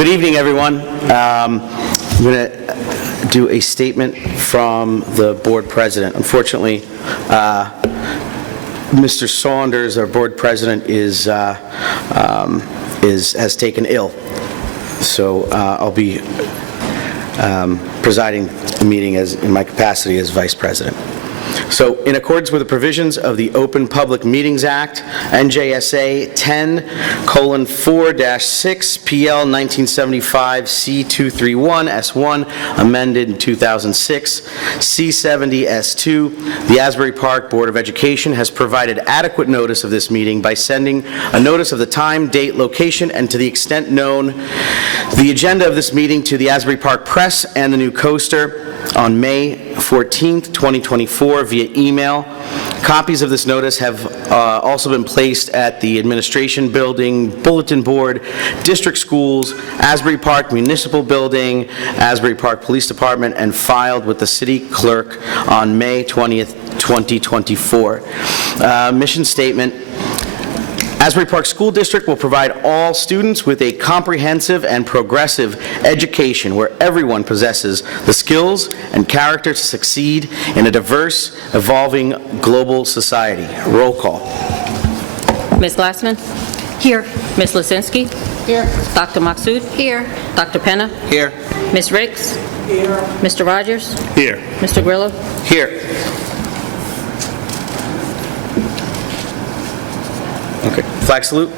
Good evening, everyone. I'm going to do a statement from the board president. Unfortunately, Mr. Saunders, our board president, has taken ill. So I'll be presiding the meeting in my capacity as vice president. So, in accordance with the provisions of the Open Public Meetings Act, NJSA 10:4-6, PL 1975, C231, S1, amended in 2006, C70, S2, the Asbury Park Board of Education has provided adequate notice of this meeting by sending a notice of the time, date, location, and to the extent known, the agenda of this meeting to the Asbury Park Press and the New Coaster on May 14th, 2024 via email. Copies of this notice have also been placed at the administration building, bulletin board, district schools, Asbury Park Municipal Building, Asbury Park Police Department, and filed with the city clerk on May 20th, 2024. Mission statement. Asbury Park School District will provide all students with a comprehensive and progressive education where everyone possesses the skills and character to succeed in a diverse, evolving global society. Roll call. Ms. Glassman? Here. Ms. Lisinski? Here. Dr. Maksud? Here. Dr. Penna? Here. Ms. Riggs? Here. Mr. Rogers? Here. Mr. Grillo? Here. Okay. Flag salute.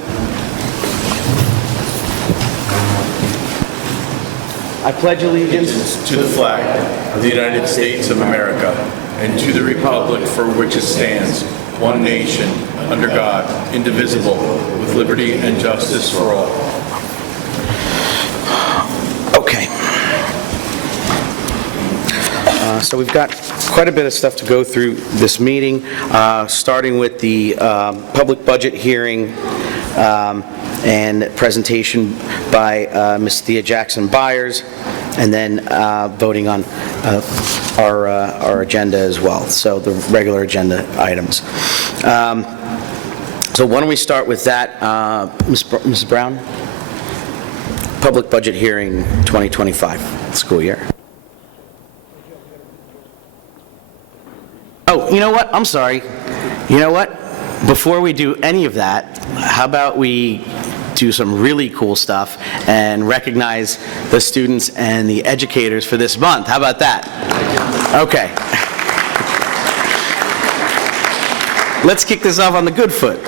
I pledge allegiance To the flag of the United States of America and to the republic for which it stands, one nation, under God, indivisible, with liberty and justice for all. Okay. So we've got quite a bit of stuff to go through this meeting, starting with the public budget hearing and presentation by Ms. Thea Jackson Byers, and then voting on our agenda as well, so the regular agenda items. So why don't we start with that, Ms. Brown? Public budget hearing 2025 school year. Oh, you know what? I'm sorry. You know what? Before we do any of that, how about we do some really cool stuff and recognize the students and the educators for this month? How about that? Okay. Let's kick this off on the good foot.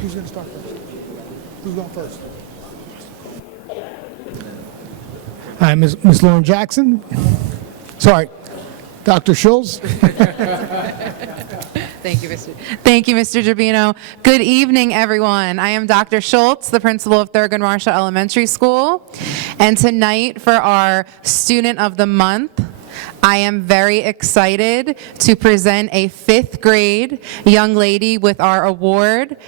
Who's going to start first? Who's going first? Hi, Miss Lauren Jackson. Sorry, Dr. Schultz. Thank you, Mr. Gerbino. Good evening, everyone. I am Dr. Schultz, the principal of Thurgood Marshall Elementary School. And tonight, for our Student of the Month, I am very excited to present a 5th grade young lady with our award.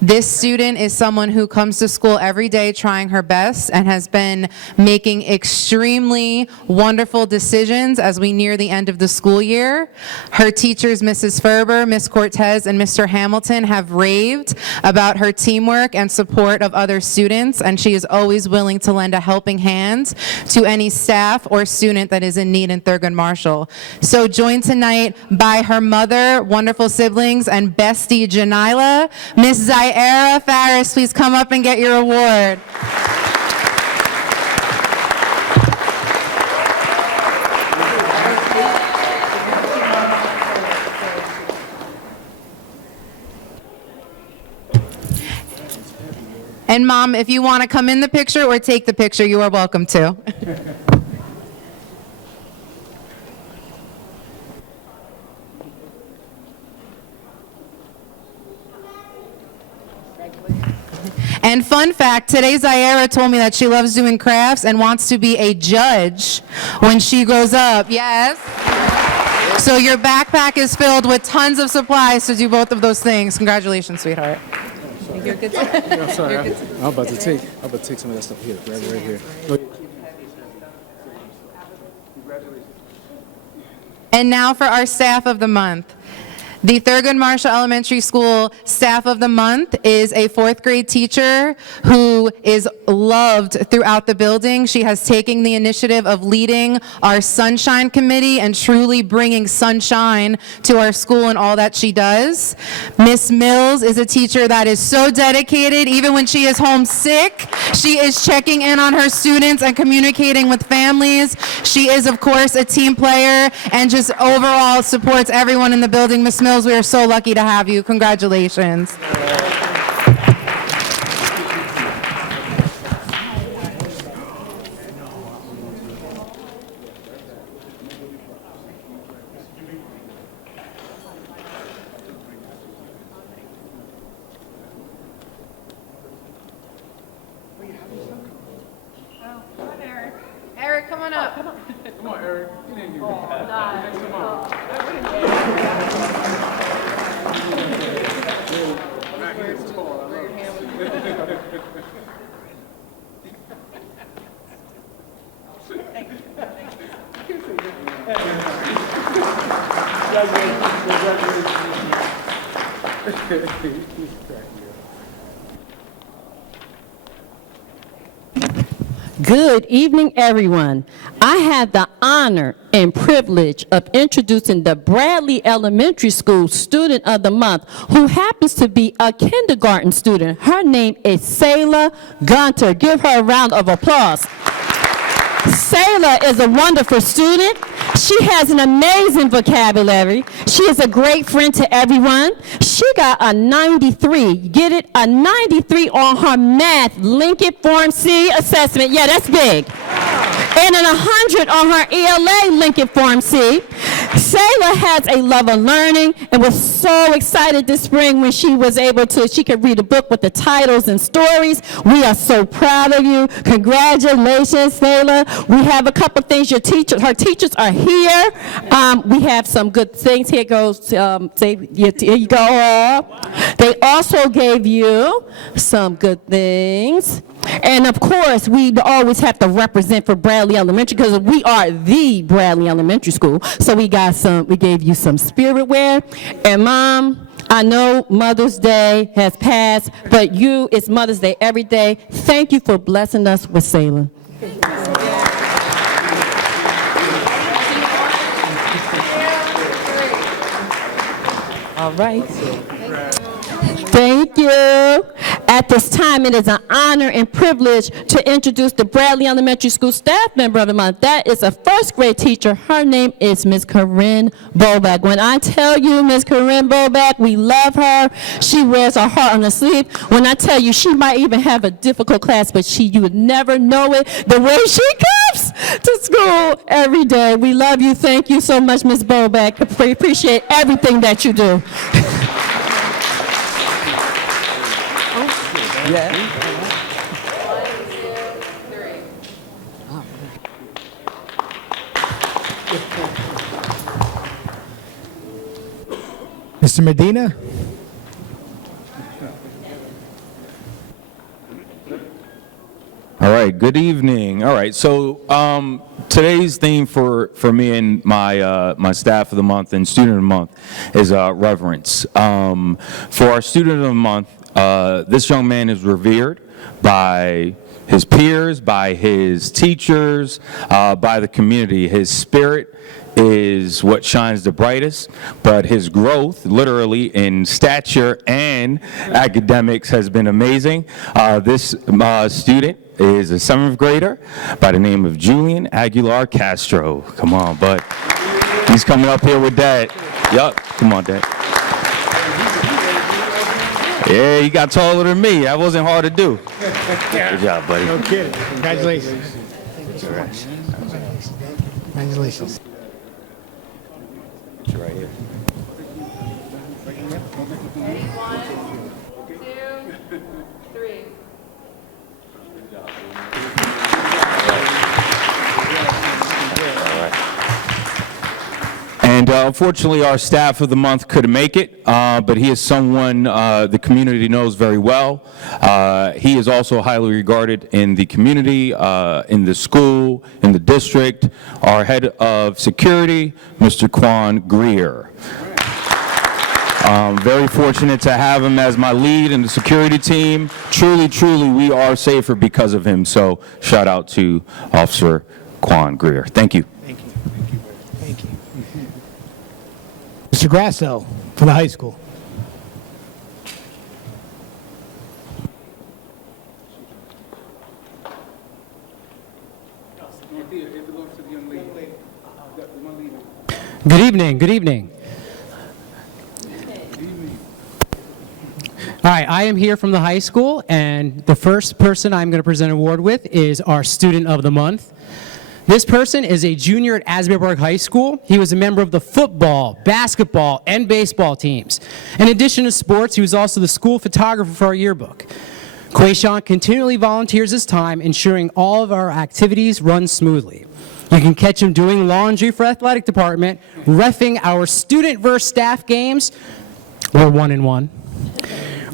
This student is someone who comes to school every day trying her best and has been making extremely wonderful decisions as we near the end of the school year. Her teachers, Mrs. Ferber, Ms. Cortez, and Mr. Hamilton, have raved about her teamwork and support of other students, and she is always willing to lend a helping hand to any staff or student that is in need in Thurgood Marshall. So joined tonight by her mother, wonderful siblings, and bestie Janila, Ms. Zaira Faris, please come up and get your award. And Mom, if you want to come in the picture or take the picture, you are welcome to. And fun fact, today Zaira told me that she loves doing crafts and wants to be a judge when she grows up. Yes? So your backpack is filled with tons of supplies to do both of those things. Congratulations, sweetheart. You're good. No, sorry, I'm about to take some of that stuff here, right here. And now for our Staff of the Month. The Thurgood Marshall Elementary School Staff of the Month is a fourth grade teacher who is loved throughout the building. She has taken the initiative of leading our Sunshine Committee and truly bringing sunshine to our school and all that she does. Miss Mills is a teacher that is so dedicated. Even when she is homesick, she is checking in on her students and communicating with families. She is, of course, a team player and just overall supports everyone in the building. Miss Mills, we are so lucky to have you. Congratulations. Eric, come on up. Come on, Eric. Good evening, everyone. I have the honor and privilege of introducing the Bradley Elementary School Student of the Month, who happens to be a kindergarten student. Her name is Sayla Gunter. Give her a round of applause. Sayla is a wonderful student. She has an amazing vocabulary. She is a great friend to everyone. She got a 93, get it? A 93 on her math Lincoln Form C assessment. Yeah, that's big. And an 100 on her ELA Lincoln Form C. Sayla has a love of learning and was so excited this spring when she was able to, she could read a book with the titles and stories. We are so proud of you. Congratulations, Sayla. We have a couple things. Her teachers are here. We have some good things. Here goes, here you go. They also gave you some good things. And of course, we always have to represent for Bradley Elementary because we are the Bradley Elementary School. So we gave you some spirit wear. And Mom, I know Mother's Day has passed, but it's Mother's Day every day. Thank you for blessing us with Sayla. All right. Thank you. At this time, it is an honor and privilege to introduce the Bradley Elementary School Staff Member of the Month. That is a first grade teacher. Her name is Ms. Corinne Boback. When I tell you Ms. Corinne Boback, we love her. She wears her heart on her sleeve. When I tell you she might even have a difficult class, but you would never know it the way she comes to school every day. We love you. Thank you so much, Ms. Boback. We appreciate everything that you do. Yeah. Mr. Medina? All right, good evening. All right, so today's theme for me and my staff of the month and student of the month is reverence. For our student of the month, this young man is revered by his peers, by his teachers, by the community. His spirit is what shines the brightest, but his growth, literally in stature and academics, has been amazing. This student is a 7th grader by the name of Julian Aguilar Castro. Come on, bud. He's coming up here with Dad. Yup, come on, Dad. Yeah, he got taller than me. That wasn't hard to do. Good job, buddy. No kidding. Congratulations. Congratulations. Right here. Ready? 1, 2, 3. And unfortunately, our staff of the month couldn't make it, but he is someone the community knows very well. He is also highly regarded in the community, in the school, in the district. Our head of security, Mr. Quan Greer. Very fortunate to have him as my lead in the security team. Truly, truly, we are safer because of him. So shout out to Officer Quan Greer. Thank you. Thank you. Thank you. Mr. Grasso for the high school. Good evening. Good evening. All right, I am here from the high school, and the first person I'm going to present an award with is our Student of the Month. This person is a junior at Asbury Park High School. He was a member of the football, basketball, and baseball teams. In addition to sports, he was also the school photographer for our yearbook. Quayshawn continually volunteers his time, ensuring all of our activities run smoothly. You can catch him doing laundry for athletic department, reffing our student versus staff games, or 1-in-1,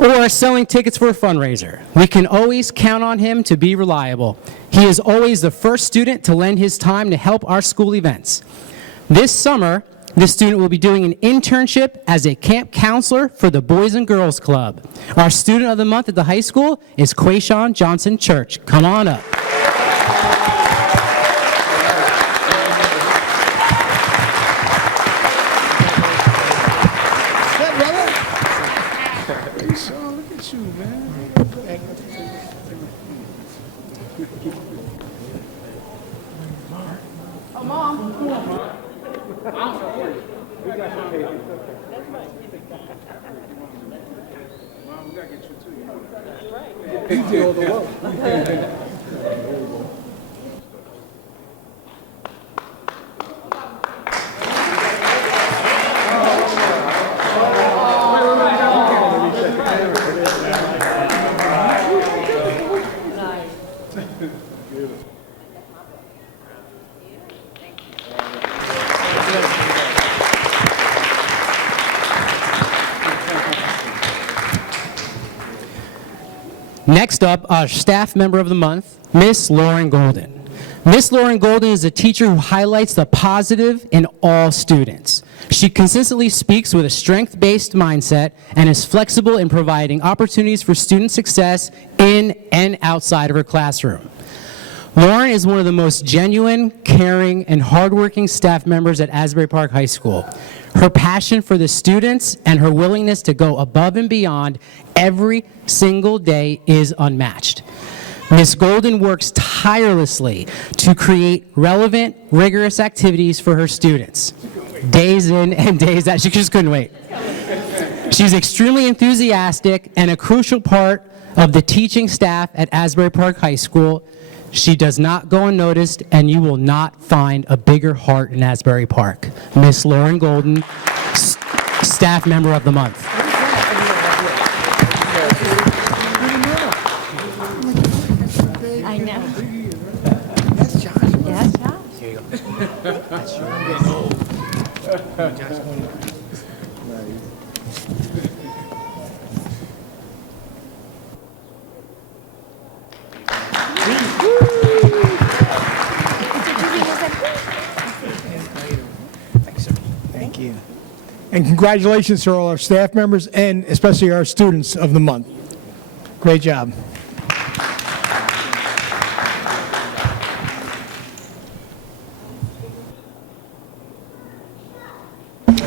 or selling tickets for a fundraiser. We can always count on him to be reliable. He is always the first student to lend his time to help our school events. This summer, this student will be doing an internship as a camp counselor for the Boys and Girls Club. Our Student of the Month at the high school is Quayshawn Johnson Church. Come on up. Next up, our staff member of the month, Miss Lauren Golden. Miss Lauren Golden is a teacher who highlights the positive in all students. She consistently speaks with a strength-based mindset and is flexible in providing opportunities for student success in and outside of her classroom. Lauren is one of the most genuine, caring, and hardworking staff members at Asbury Park High School. Her passion for the students and her willingness to go above and beyond every single day is unmatched. Ms. Golden works tirelessly to create relevant, rigorous activities for her students. Days in and days out, she just couldn't wait. She's extremely enthusiastic and a crucial part of the teaching staff at Asbury Park High School. She does not go unnoticed, and you will not find a bigger heart in Asbury Park. Miss Lauren Golden, staff member of the month. I know. That's Josh. Yes, Josh. Here you go. That's Josh. Thank you. And congratulations to all our staff members and especially our students of the month. Great job.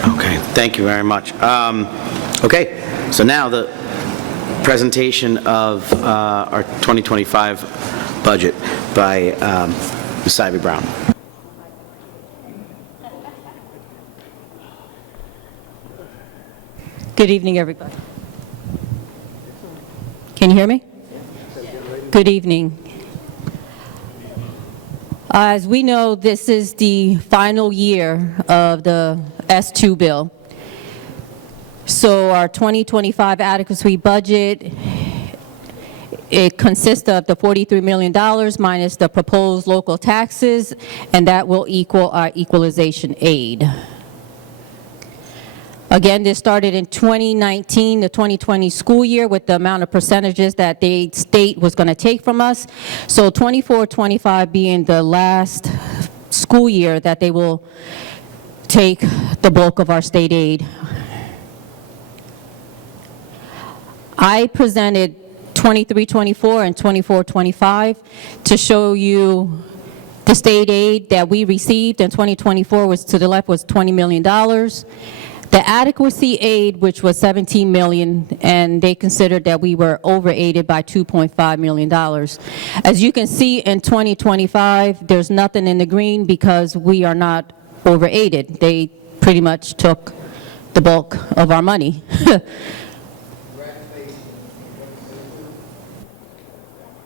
Okay, thank you very much. Okay, so now the presentation of our 2025 budget by Ms. Ivy Brown. Good evening, everybody. Can you hear me? Good evening. As we know, this is the final year of the S2 bill. So our 2025 adequacy budget, it consists of the $43 million minus the proposed local taxes, and that will equal our equalization aid. Again, this started in 2019, the 2020 school year, with the amount of percentages that the state was going to take from us. So 24-25 being the last school year that they will take the bulk of our state aid. I presented 23-24 and 24-25 to show you the state aid that we received in 2024 was, to the left, was $20 million. The adequacy aid, which was $17 million, and they considered that we were over-aided by $2.5 million. As you can see in 2025, there's nothing in the green because we are not over-aided. They pretty much took the bulk of our money.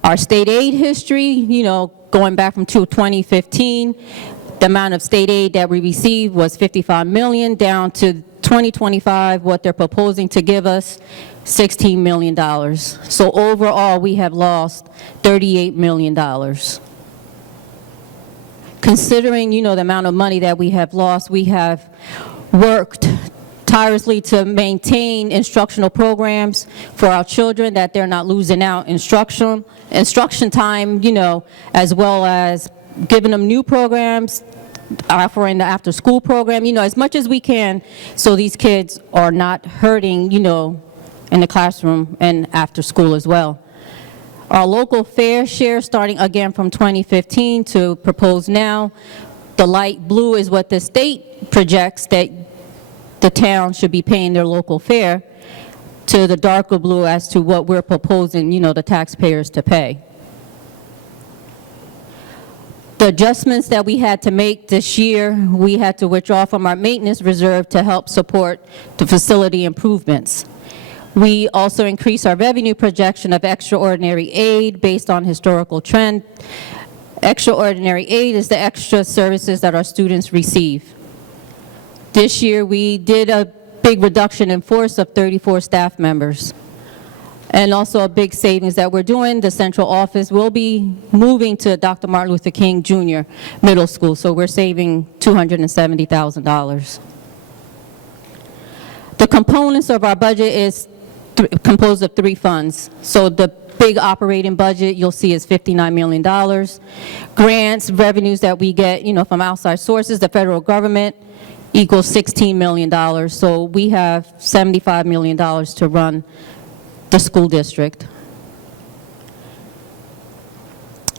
Our state aid history, you know, going back from 2015, the amount of state aid that we received was $55 million, down to 2025, what they're proposing to give us, $16 million. So overall, we have lost $38 million. Considering, you know, the amount of money that we have lost, we have worked tirelessly to maintain instructional programs for our children, that they're not losing out instruction time, you know, as well as giving them new programs, offering the after-school program, you know, as much as we can, so these kids are not hurting, you know, in the classroom and after school as well. Our local fair share, starting again from 2015 to propose now, the light blue is what the state projects that the town should be paying their local fare, to the darker blue as to what we're proposing, you know, the taxpayers to pay. The adjustments that we had to make this year, we had to withdraw from our maintenance reserve to help support the facility improvements. We also increased our revenue projection of extraordinary aid based on historical trend. Extraordinary aid is the extra services that our students receive. This year, we did a big reduction in force of 34 staff members. And also a big savings that we're doing, the central office will be moving to Dr. Martin Luther King Jr. Middle School, so we're saving $270,000. The components of our budget is composed of three funds. So the big operating budget you'll see is $59 million. Grants, revenues that we get, you know, from outside sources, the federal government, equals $16 million. So we have $75 million to run the school district.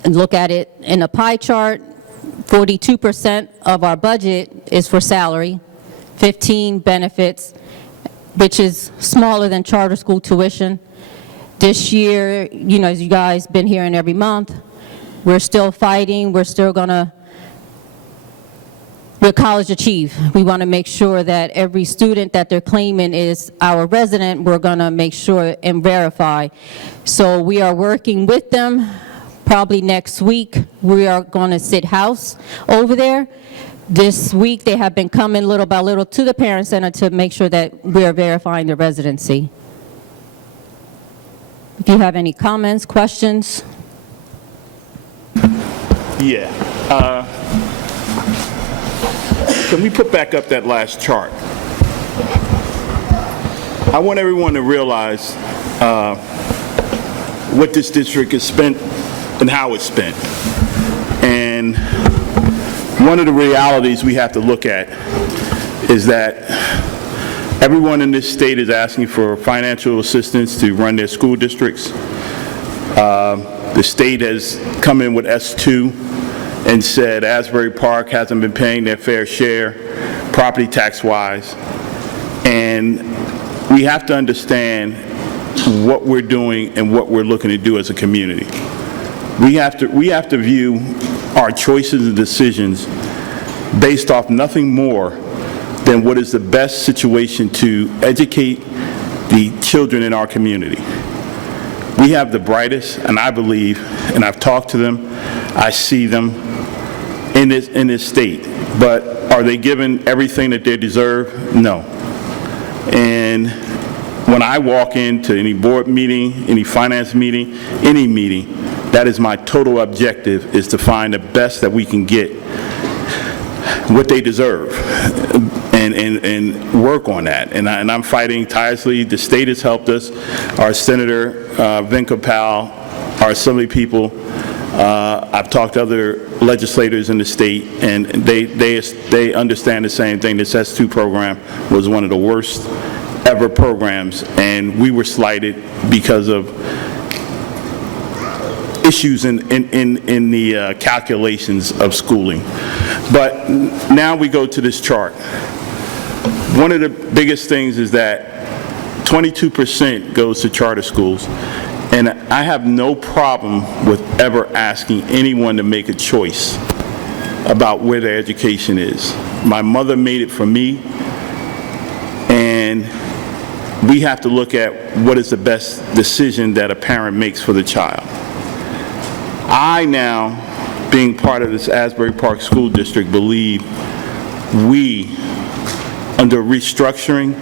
And look at it in a pie chart, 42% of our budget is for salary, 15 benefits, which is smaller than charter school tuition. This year, you know, as you guys been hearing every month, we're still fighting, we're still gonna we're College Achieve. We want to make sure that every student that they're claiming is our resident, we're going to make sure and verify. So we are working with them. Probably next week, we are going to sit house over there. This week, they have been coming little by little to the Parent Center to make sure that we are verifying the residency. If you have any comments, questions? Yeah. Can we put back up that last chart? I want everyone to realize what this district has spent and how it's spent. And one of the realities we have to look at is that everyone in this state is asking for financial assistance to run their school districts. The state has come in with S2 and said Asbury Park hasn't been paying their fair share, property tax-wise. And we have to understand what we're doing and what we're looking to do as a community. We have to view our choices and decisions based off nothing more than what is the best situation to educate the children in our community. We have the brightest, and I believe, and I've talked to them, I see them in this state, but are they given everything that they deserve? No. And when I walk into any board meeting, any finance meeting, any meeting, that is my total objective, is to find the best that we can get, what they deserve. And work on that, and I'm fighting tirelessly. The state has helped us. Our Senator Vin Kapal, our assembly people, I've talked to other legislators in the state, and they understand the same thing. This S2 program was one of the worst ever programs, and we were slighted because of issues in the calculations of schooling. But now we go to this chart. One of the biggest things is that 22% goes to charter schools, and I have no problem with ever asking anyone to make a choice about where their education is. My mother made it for me, and we have to look at what is the best decision that a parent makes for the child. I now, being part of this Asbury Park School District, believe we, under restructuring,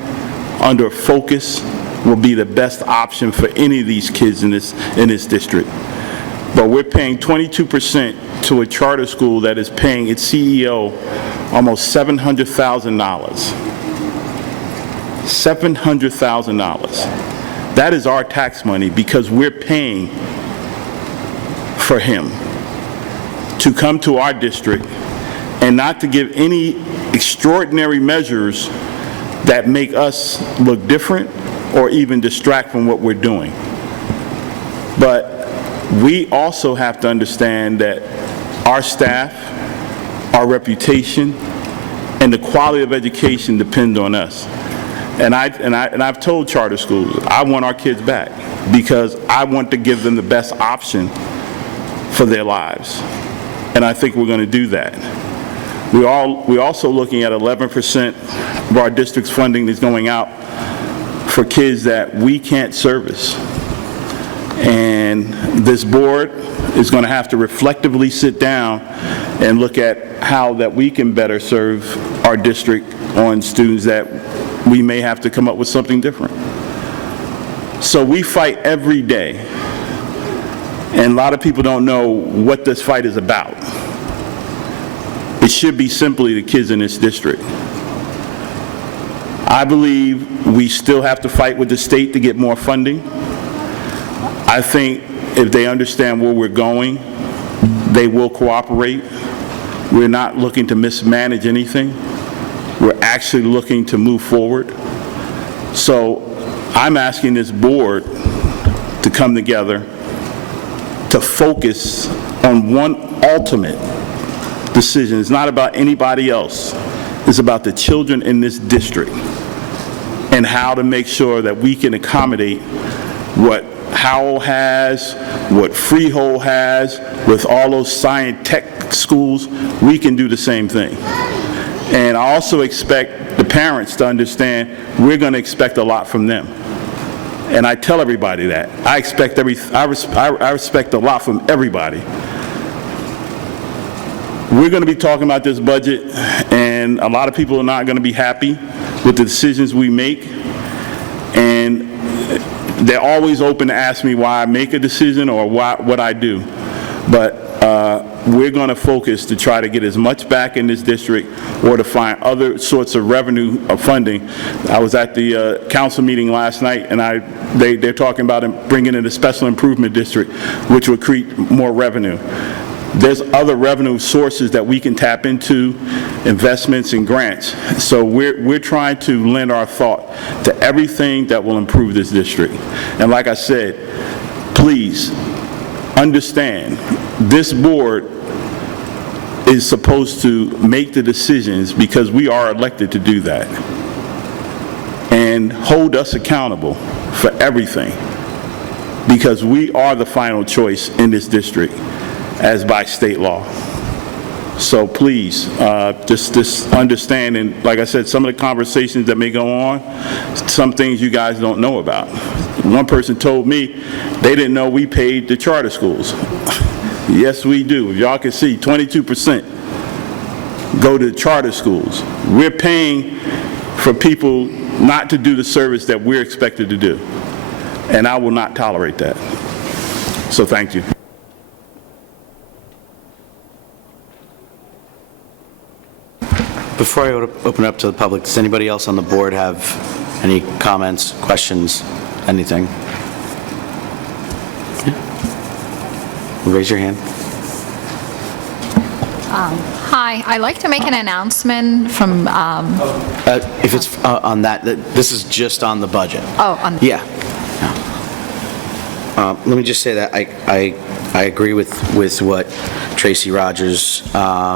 under focus, will be the best option for any of these kids in this district. But we're paying 22% to a charter school that is paying its CEO almost $700,000. $700,000. That is our tax money, because we're paying for him to come to our district and not to give any extraordinary measures that make us look different or even distract from what we're doing. But we also have to understand that our staff, our reputation, and the quality of education depend on us. And I've told charter schools, I want our kids back because I want to give them the best option for their lives. And I think we're going to do that. We're also looking at 11% of our district's funding is going out for kids that we can't service. And this board is going to have to reflectively sit down and look at how that we can better serve our district on students that we may have to come up with something different. So we fight every day. And a lot of people don't know what this fight is about. It should be simply the kids in this district. I believe we still have to fight with the state to get more funding. I think if they understand where we're going, they will cooperate. We're not looking to mismanage anything. We're actually looking to move forward. So I'm asking this board to come together to focus on one ultimate decision. It's not about anybody else. It's about the children in this district and how to make sure that we can accommodate what Howell has, what Freehold has, with all those science tech schools. We can do the same thing. And I also expect the parents to understand we're going to expect a lot from them. And I tell everybody that. I expect I respect a lot from everybody. We're going to be talking about this budget, and a lot of people are not going to be happy with the decisions we make. And they're always open to ask me why I make a decision or what I do. But we're going to focus to try to get as much back in this district or to find other sorts of revenue funding. I was at the council meeting last night, and they're talking about bringing in a special improvement district, which would create more revenue. There's other revenue sources that we can tap into, investments and grants. So we're trying to lend our thought to everything that will improve this district. And like I said, please understand, this board is supposed to make the decisions because we are elected to do that, and hold us accountable for everything, because we are the final choice in this district as by state law. So please, just understand, and like I said, some of the conversations that may go on, some things you guys don't know about. One person told me they didn't know we paid the charter schools. Yes, we do. If y'all can see, 22% go to charter schools. We're paying for people not to do the service that we're expected to do. And I will not tolerate that. So thank you. Before I open it up to the public, does anybody else on the board have any comments, questions, anything? Yeah. Raise your hand. Hi, I'd like to make an announcement from, If it's on that, this is just on the budget. Yeah. Let me just say that I agree with what Tracy Rogers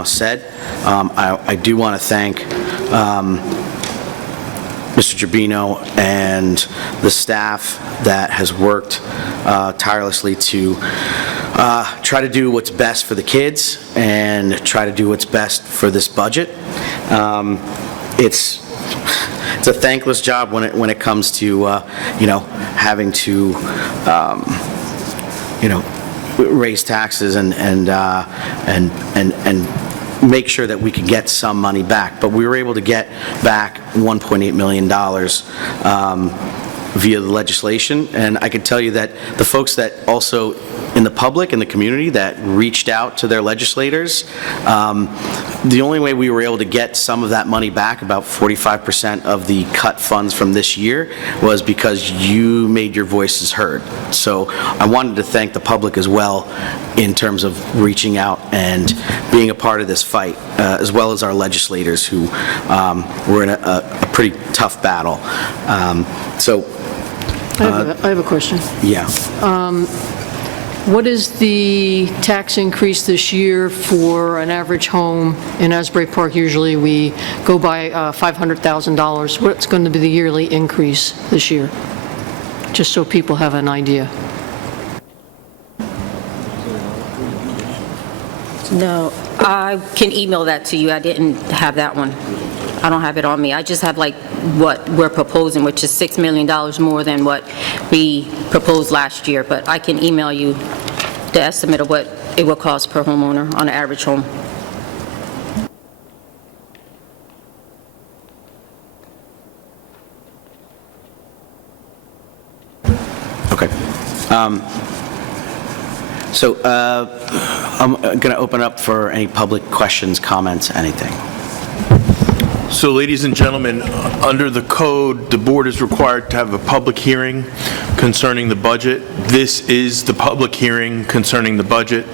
said. I do want to thank Mr. Gerbino and the staff that has worked tirelessly to try to do what's best for the kids and try to do what's best for this budget. It's a thankless job when it comes to having to raise taxes and make sure that we could get some money back. But we were able to get back $1.8 million via the legislation, and I can tell you that the folks that also in the public, in the community, that reached out to their legislators, the only way we were able to get some of that money back, about 45% of the cut funds from this year, was because you made your voices heard. So I wanted to thank the public as well in terms of reaching out and being a part of this fight, as well as our legislators who were in a pretty tough battle. I have a question. Yeah. What is the tax increase this year for an average home in Asbury Park? Usually we go by $500,000. What's going to be the yearly increase this year? Just so people have an idea. No, I can email that to you. I didn't have that one. I don't have it on me. I just have like what we're proposing, which is $6 million more than what we proposed last year. But I can email you the estimate of what it will cost per homeowner on an average home. Okay. So I'm going to open up for any public questions, comments, anything. So, ladies and gentlemen, under the code, the board is required to have a public hearing concerning the budget. This is the public hearing concerning the budget.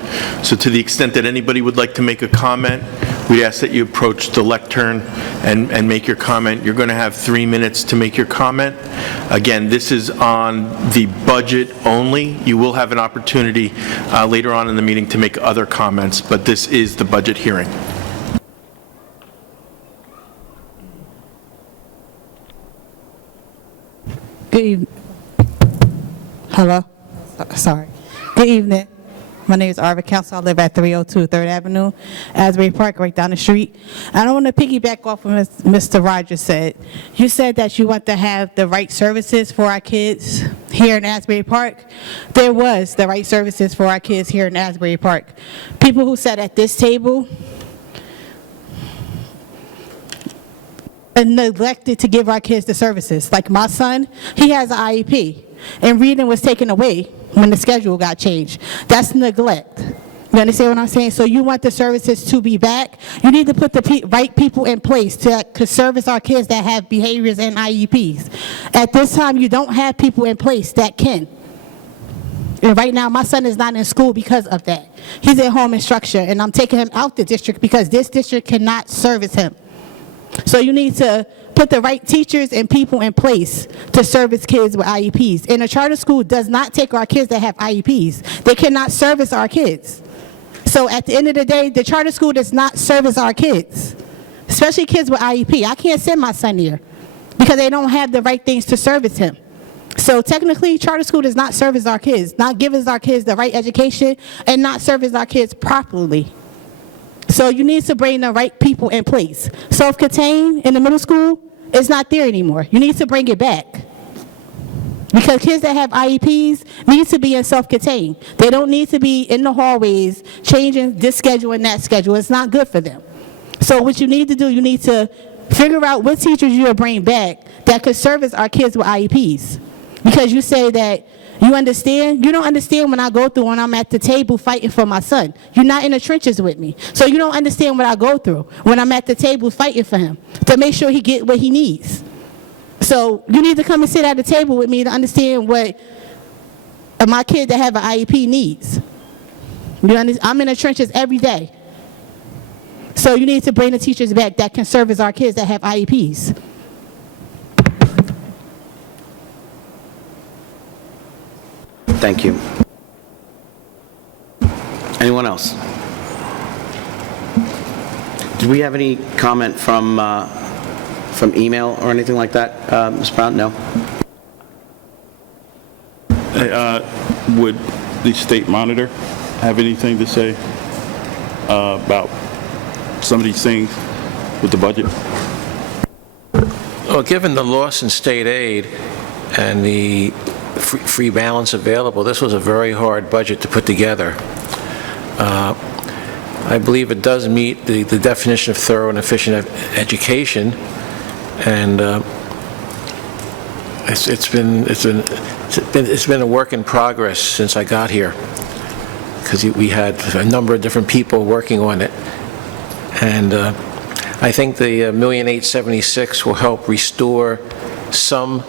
So to the extent that anybody would like to make a comment, we ask that you approach the lectern and make your comment. You're going to have 3 minutes to make your comment. Again, this is on the budget only. You will have an opportunity later on in the meeting to make other comments, but this is the budget hearing. Good evening. Hello? Sorry. Good evening. My name is Arvin Council. I live at 302 3rd Avenue, Asbury Park, right down the street. And I want to piggyback off of what Mr. Rogers said. You said that you want to have the right services for our kids here in Asbury Park. There was the right services for our kids here in Asbury Park. People who sat at this table and neglected to give our kids the services. Like my son, he has an IEP, and reading was taken away when the schedule got changed. That's neglect. You understand what I'm saying? So you want the services to be back. You need to put the right people in place to service our kids that have behaviors and IEPs. At this time, you don't have people in place that can. And right now, my son is not in school because of that. He's at home instruction, and I'm taking him out the district because this district cannot service him. So you need to put the right teachers and people in place to service kids with IEPs. And a charter school does not take our kids that have IEPs. They cannot service our kids. So at the end of the day, the charter school does not service our kids, especially kids with IEP. I can't send my son here because they don't have the right things to service him. So technically, charter school does not service our kids, not give us our kids the right education, and not service our kids properly. So you need to bring the right people in place. Self-contained in the middle school is not there anymore. You need to bring it back. Because kids that have IEPs need to be in self-contained. They don't need to be in the hallways changing this schedule and that schedule. It's not good for them. So what you need to do, you need to figure out what teachers you'll bring back that could service our kids with IEPs. Because you say that You understand? You don't understand when I go through when I'm at the table fighting for my son. You're not in the trenches with me. So you don't understand what I go through when I'm at the table fighting for him to make sure he get what he needs. So you need to come and sit at the table with me to understand what my kid that have an IEP needs. I'm in the trenches every day. So you need to bring the teachers back that can service our kids that have IEPs. Thank you. Anyone else? Did we have any comment from email or anything like that, Ms. Brown? No? Would the state monitor have anything to say about some of these things with the budget? Well, given the loss in state aid and the free balance available, this was a very hard budget to put together. I believe it does meet the definition of thorough and efficient education, and it's been a work in progress since I got here, because we had a number of different people working on it, and I think the $1,876,000 will help restore some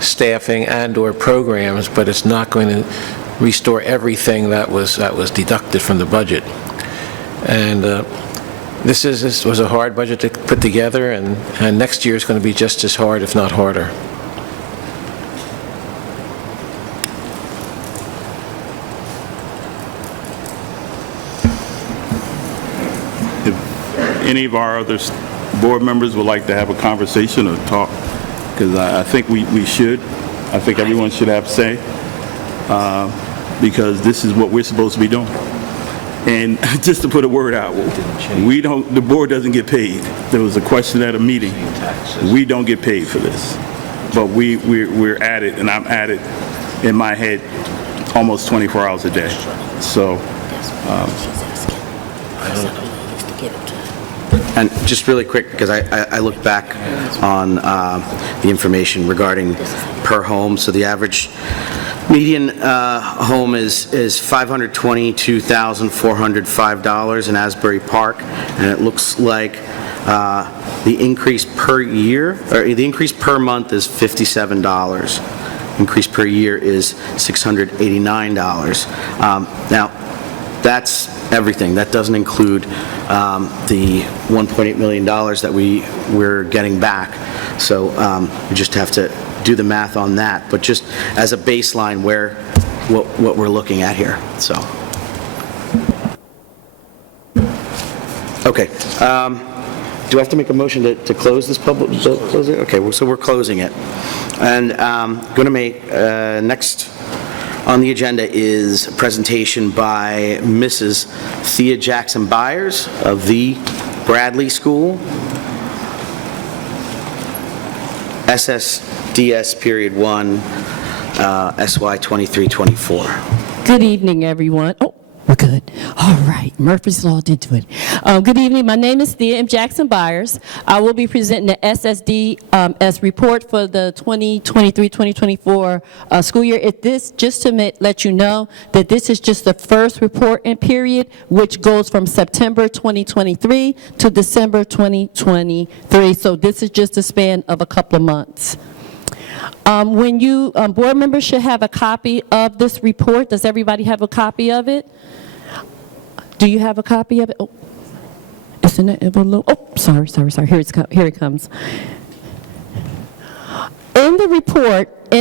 staffing and/or programs, but it's not going to restore everything that was deducted from the budget. And this was a hard budget to put together, and next year is going to be just as hard, if not harder. If any of our other board members would like to have a conversation or talk, because I think we should. I think everyone should have say, because this is what we're supposed to be doing. And just to put a word out, the board doesn't get paid. There was a question at a meeting. We don't get paid for this. But we're at it, and I'm at it in my head almost 24 hours a day. So, And just really quick, because I looked back on the information regarding per home. So the average median home is $522,405 in Asbury Park, and it looks like the increase per year, or the increase per month is $57. Increase per year is $689. Now, that's everything. That doesn't include the $1.8 million that we're getting back. So we just have to do the math on that. But just as a baseline, what we're looking at here. So, okay. Do I have to make a motion to close this public? Close it? Okay. So we're closing it, and going to make next on the agenda is a presentation by Mrs. Thea Jackson Byers of the Bradley School, SSDS period 1, SY 2324. Good evening, everyone. Oh, we're good. All right, Murphy's Law did do it. Good evening. My name is Thea M. Jackson Byers. I will be presenting the SSDS report for the 2023-2024 school year. Just to let you know that this is just the first reporting period, which goes from September 2023 to December 2023. So this is just a span of a couple of months. When you, board members should have a copy of this report. Does everybody have a copy of it? Do you have a copy of it? Oh, isn't it a little, oh, sorry. Here it comes. In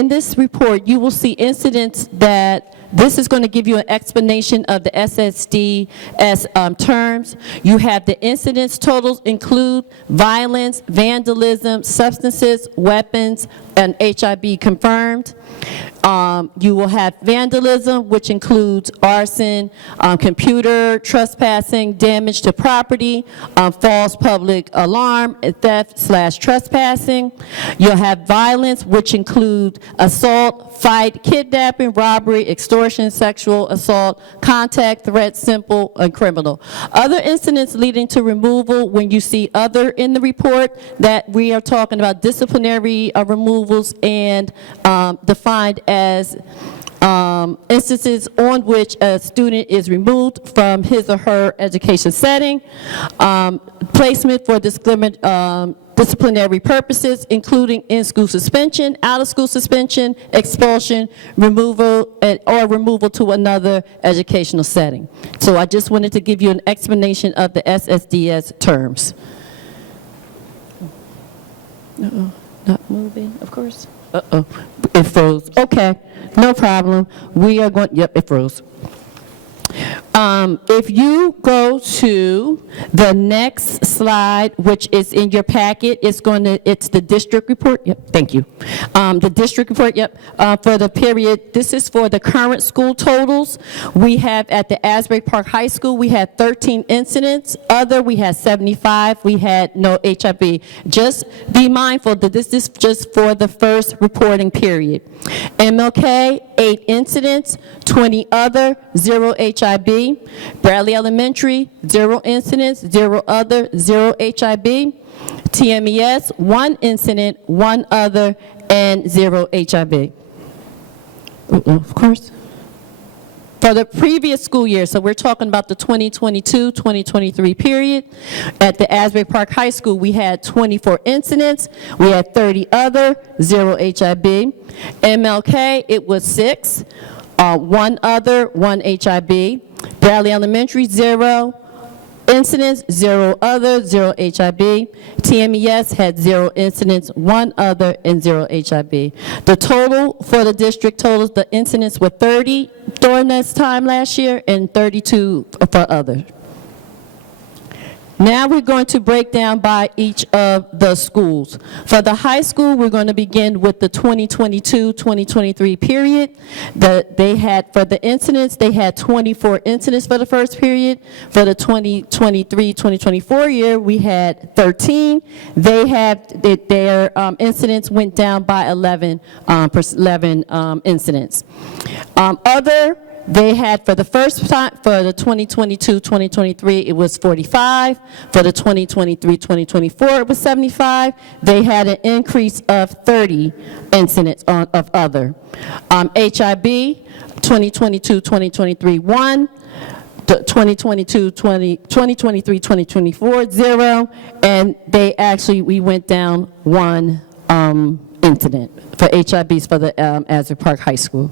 this report, you will see incidents that this is going to give you an explanation of the SSDS terms. You have the incidents totals include violence, vandalism, substances, weapons, and HIB confirmed. You will have vandalism, which includes arson, computer trespassing, damage to property, false public alarm, theft/trespassing. You'll have violence, which include assault, fight, kidnapping, robbery, extortion, sexual assault, contact, threat, simple, and criminal. Other incidents leading to removal, when you see other in the report, that we are talking about disciplinary removals and defined as instances on which a student is removed from his or her education setting, placement for disciplinary purposes, including in-school suspension, out-of-school suspension, expulsion, removal, or removal to another educational setting. So I just wanted to give you an explanation of the SSDS terms. Uh-oh, not moving, of course. Uh-oh, it froze. Okay, no problem. We are going, yep, it froze. If you go to the next slide, which is in your packet, it's the district report. Yep, thank you. The district report, yep, for the period. This is for the current school totals. We have at the Asbury Park High School, we had 13 incidents. Other, we had 75. We had no HIB. Just be mindful that this is just for the first reporting period. MLK, 8 incidents, 20 other, 0 HIB. Bradley Elementary, 0 incidents, 0 other, 0 HIB. TMES, 1 incident, 1 other, and 0 HIB. Of course. For the previous school year, so we're talking about the 2022-2023 period, at the Asbury Park High School, we had 24 incidents, we had 30 other, 0 HIB. MLK, it was 6, 1 other, 1 HIB. Bradley Elementary, 0 incidents, 0 other, 0 HIB. TMES had 0 incidents, 1 other, and 0 HIB. The total for the district totals, the incidents were 30 during this time last year and 32 for other. Now we're going to break down by each of the schools. For the high school, we're going to begin with the 2022-2023 period. They had, for the incidents, they had 24 incidents for the first period. For the 2023-2024 year, we had 13. They had, their incidents went down by 11 incidents. Other, they had for the first time, for the 2022-2023, it was 45. For the 2023-2024, it was 75. They had an increase of 30 incidents of other. HIB, 2022-2023, 1. 2023-2024, 0. And they actually, we went down 1 incident for HIBs for the Asbury Park High School.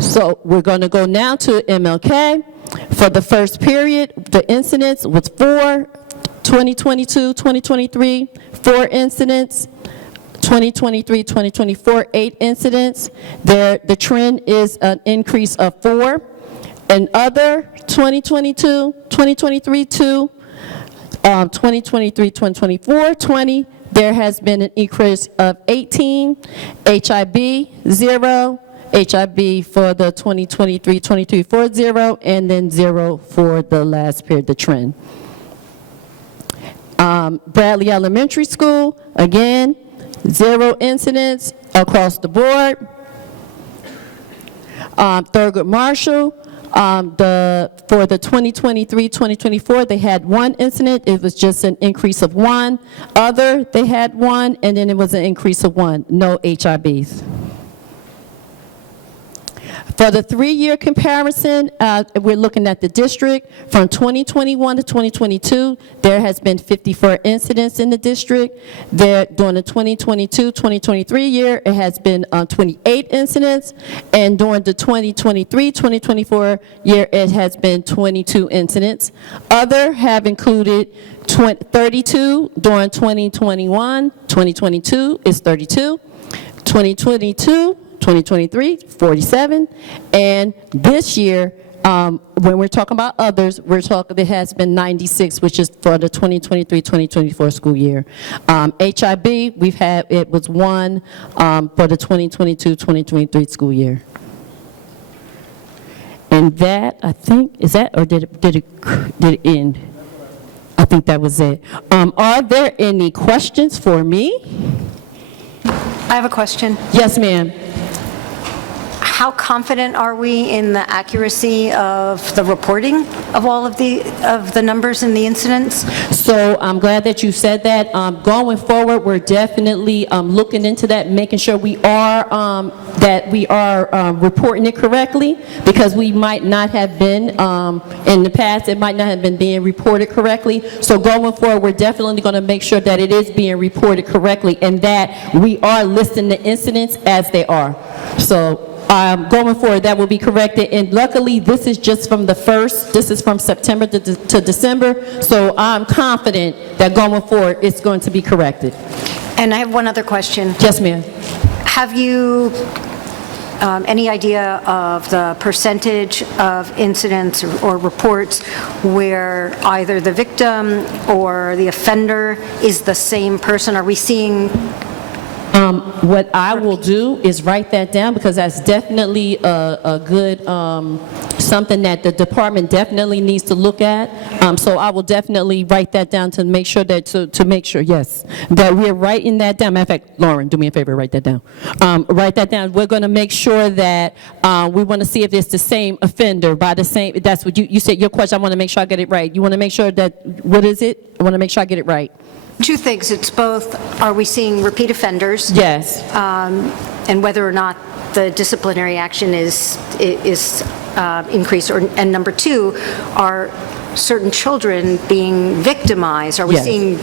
So we're going to go now to MLK. For the first period, the incidents was 4, 2022-2023, 4 incidents, 2023-2024, 8 incidents. The trend is an increase of 4. And other, 2022-2023, 2, 2023-2024, 20. There has been an increase of 18. HIB, 0. HIB for the 2023-2024, 0, and then 0 for the last period, the trend. Bradley Elementary School, again, 0 incidents across the board. Thurgood Marshall, for the 2023-2024, they had 1 incident. It was just an increase of 1. Other, they had 1, and then it was an increase of 1. No HIBs. For the 3-year comparison, we're looking at the district. From 2021 to 2022, there has been 54 incidents in the district. During the 2022-2023 year, it has been 28 incidents. And during the 2023-2024 year, it has been 22 incidents. Other have included 32 during 2021. 2022 is 32. 2023, 47, and this year, when we're talking about others, we're talking, there has been 96, which is for the 2023-2024 school year. HIB, we've had, it was 1 for the 2022-2023 school year. And that, I think, is that, or did it end? I think that was it. Are there any questions for me? I have a question. Yes, ma'am. how confident are we in the accuracy of the reporting of all of the numbers and the incidents? So I'm glad that you said that. Going forward, we're definitely looking into that, making sure we are reporting it correctly, because we might not have been in the past. It might not have been being reported correctly. So going forward, we're definitely going to make sure that it is being reported correctly and that we are listing the incidents as they are. So going forward, that will be corrected. And luckily, this is just from the first. This is from September to December. So I'm confident that going forward, it's going to be corrected. And I have one other question. Yes, ma'am. Have you any idea of the percentage of incidents or reports where either the victim or the offender is the same person? Are we seeing... What I will do is write that down, because that's definitely a good, something that the department definitely needs to look at. So I will definitely write that down to make sure that, to make sure, yes, that we're writing that down. Matter of fact, Lauren, do me a favor, write that down. Write that down. We're going to make sure that we want to see if it's the same offender by the same, that's what you said, your question, I want to make sure I get it right. You want to make sure that, what is it? I want to make sure I get it right. Two things. It's both, are we seeing repeat offenders? Yes. And whether or not the disciplinary action is increased, and number two, are certain children being victimized? Are we Yes. seeing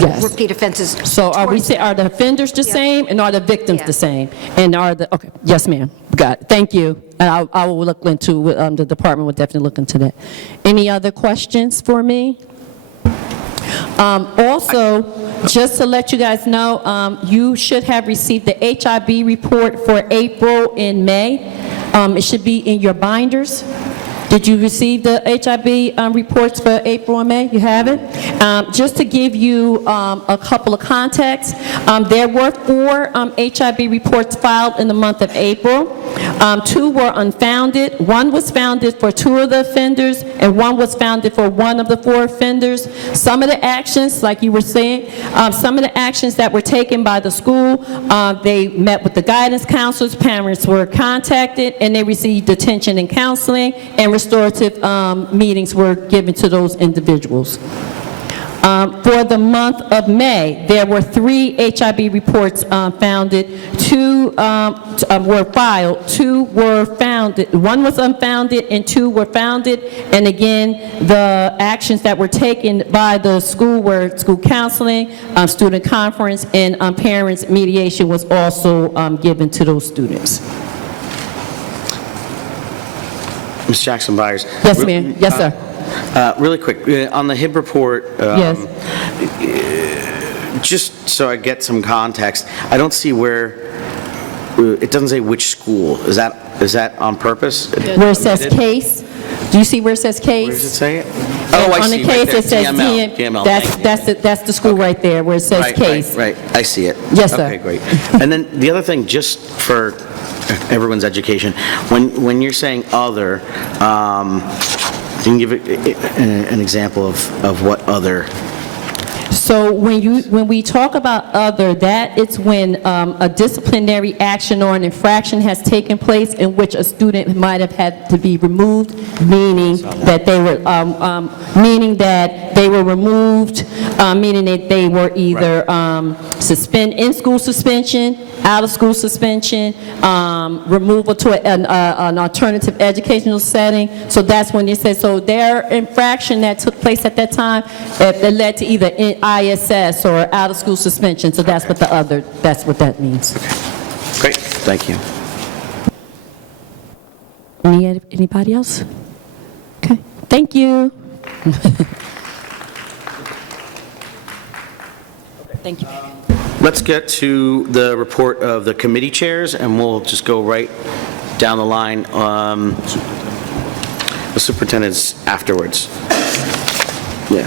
Yes. repeat offenses? So are the offenders the same, and are the victims the same? And are the, okay, yes, ma'am, got it, thank you. And I will look into, the department will definitely look into that. Any other questions for me? Also, just to let you guys know, you should have received the HIB report for April and May. It should be in your binders. Did you receive the HIB reports for April and May? You have it? Just to give you a couple of contexts, there were 4 HIB reports filed in the month of April. 2 were unfounded. 1 was founded for 2 of the offenders, and 1 was founded for 1 of the 4 offenders. Some of the actions, like you were saying, some of the actions that were taken by the school, they met with the guidance counselors, parents were contacted, and they received detention and counseling, and restorative meetings were given to those individuals. For the month of May, there were 3 HIB reports founded. 2 were filed. 2 were founded. 1 was unfounded and 2 were founded. And again, the actions that were taken by the school were school counseling, student conference, and parents mediation was also given to those students. Ms. Jackson-Byers. Yes, ma'am. Yes, sir. Really quick, on the HIB report, Yes. just so I get some context, I don't see where, it doesn't say which school. Is that on purpose? Where it says case, do you see where it says case? Where does it say it? Oh, I On see, the right case, there, it says DML, thank you. that's the school right there, where it says Right, case. Right, I see it. Yes, sir. Okay, great. And then the other thing, just for everyone's education, when you're saying other, can you give an example of what other? So when we talk about other, that it's when a disciplinary action or an infraction has taken place in which a student might have had to be removed, meaning that they were removed, meaning that they were either in-school suspension, out-of-school suspension, removal to an alternative educational setting. So that's when they say, so their infraction that took place at that time, that led to either ISS or out-of-school suspension. So that's what that's what that means. Great, thank you. Anybody else? Okay, thank you. Thank you. Let's get to the report of the committee chairs, and we'll just go right down the line. The superintendent's afterwards. Yeah.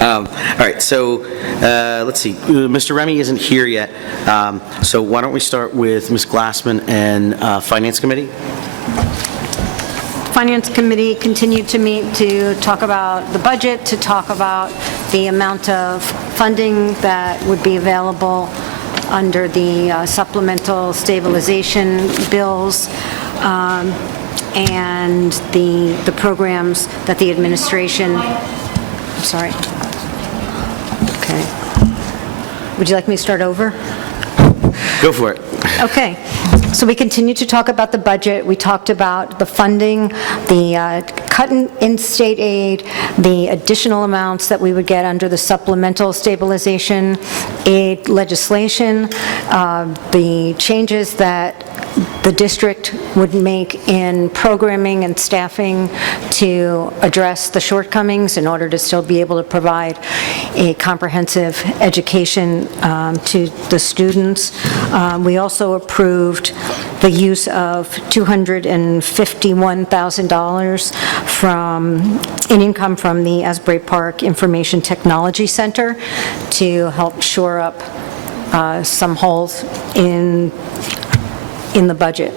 All right, so let's see. Mr. Remy isn't here yet, so why don't we start with Ms. Glassman and Finance Committee? Finance Committee continued to meet to talk about the budget, to talk about the amount of funding that would be available under the supplemental stabilization bills, and the programs that the administration, I'm sorry. Okay. Would you like me to start over? Go for it. Okay, so we continue to talk about the budget. We talked about the funding, the cut in state aid, the additional amounts that we would get under the supplemental stabilization aid legislation, the changes that the district would make in programming and staffing to address the shortcomings in order to still be able to provide a comprehensive education to the students. We also approved the use of $251,000 in income from the Asbury Park Information Technology Center to help shore up some holes in the budget.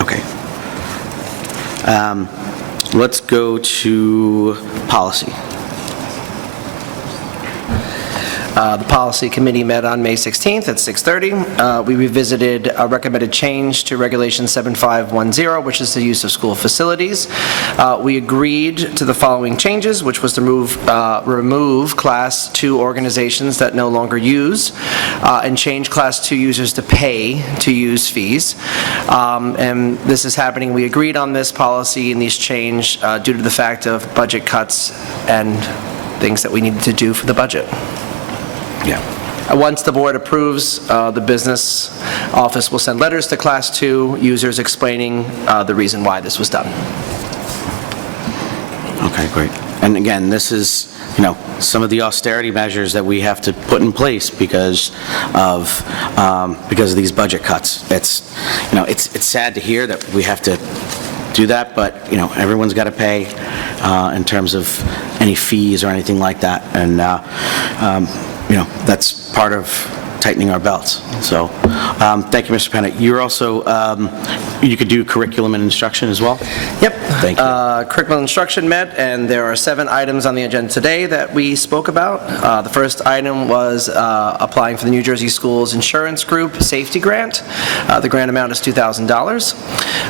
Okay. Let's go to policy. The Policy Committee met on May 16th at 6:30. We revisited a recommended change to Regulation 7510, which is the use of school facilities. We agreed to the following changes, which was to remove Class 2 organizations that no longer use, and change Class 2 users to pay to use fees. And this is happening. We agreed on this policy and these change due to the fact of budget cuts and things that we needed to do for the budget. Yeah. Once the board approves, the business office will send letters to Class 2 users explaining the reason why this was done. Okay, great. And again, this is, some of the austerity measures that we have to put in place because of these budget cuts. It's sad to hear that we have to do that, but, everyone's got to pay in terms of any fees or anything like that. And, that's part of tightening our belts. So, thank you, Mr. Pennant. You're also, you could do curriculum and instruction as well? Yep. Thank you. Curriculum instruction met, and there are 7 items on the agenda today that we spoke about. The first item was applying for the New Jersey Schools Insurance Group Safety Grant. The grant amount is $2,000.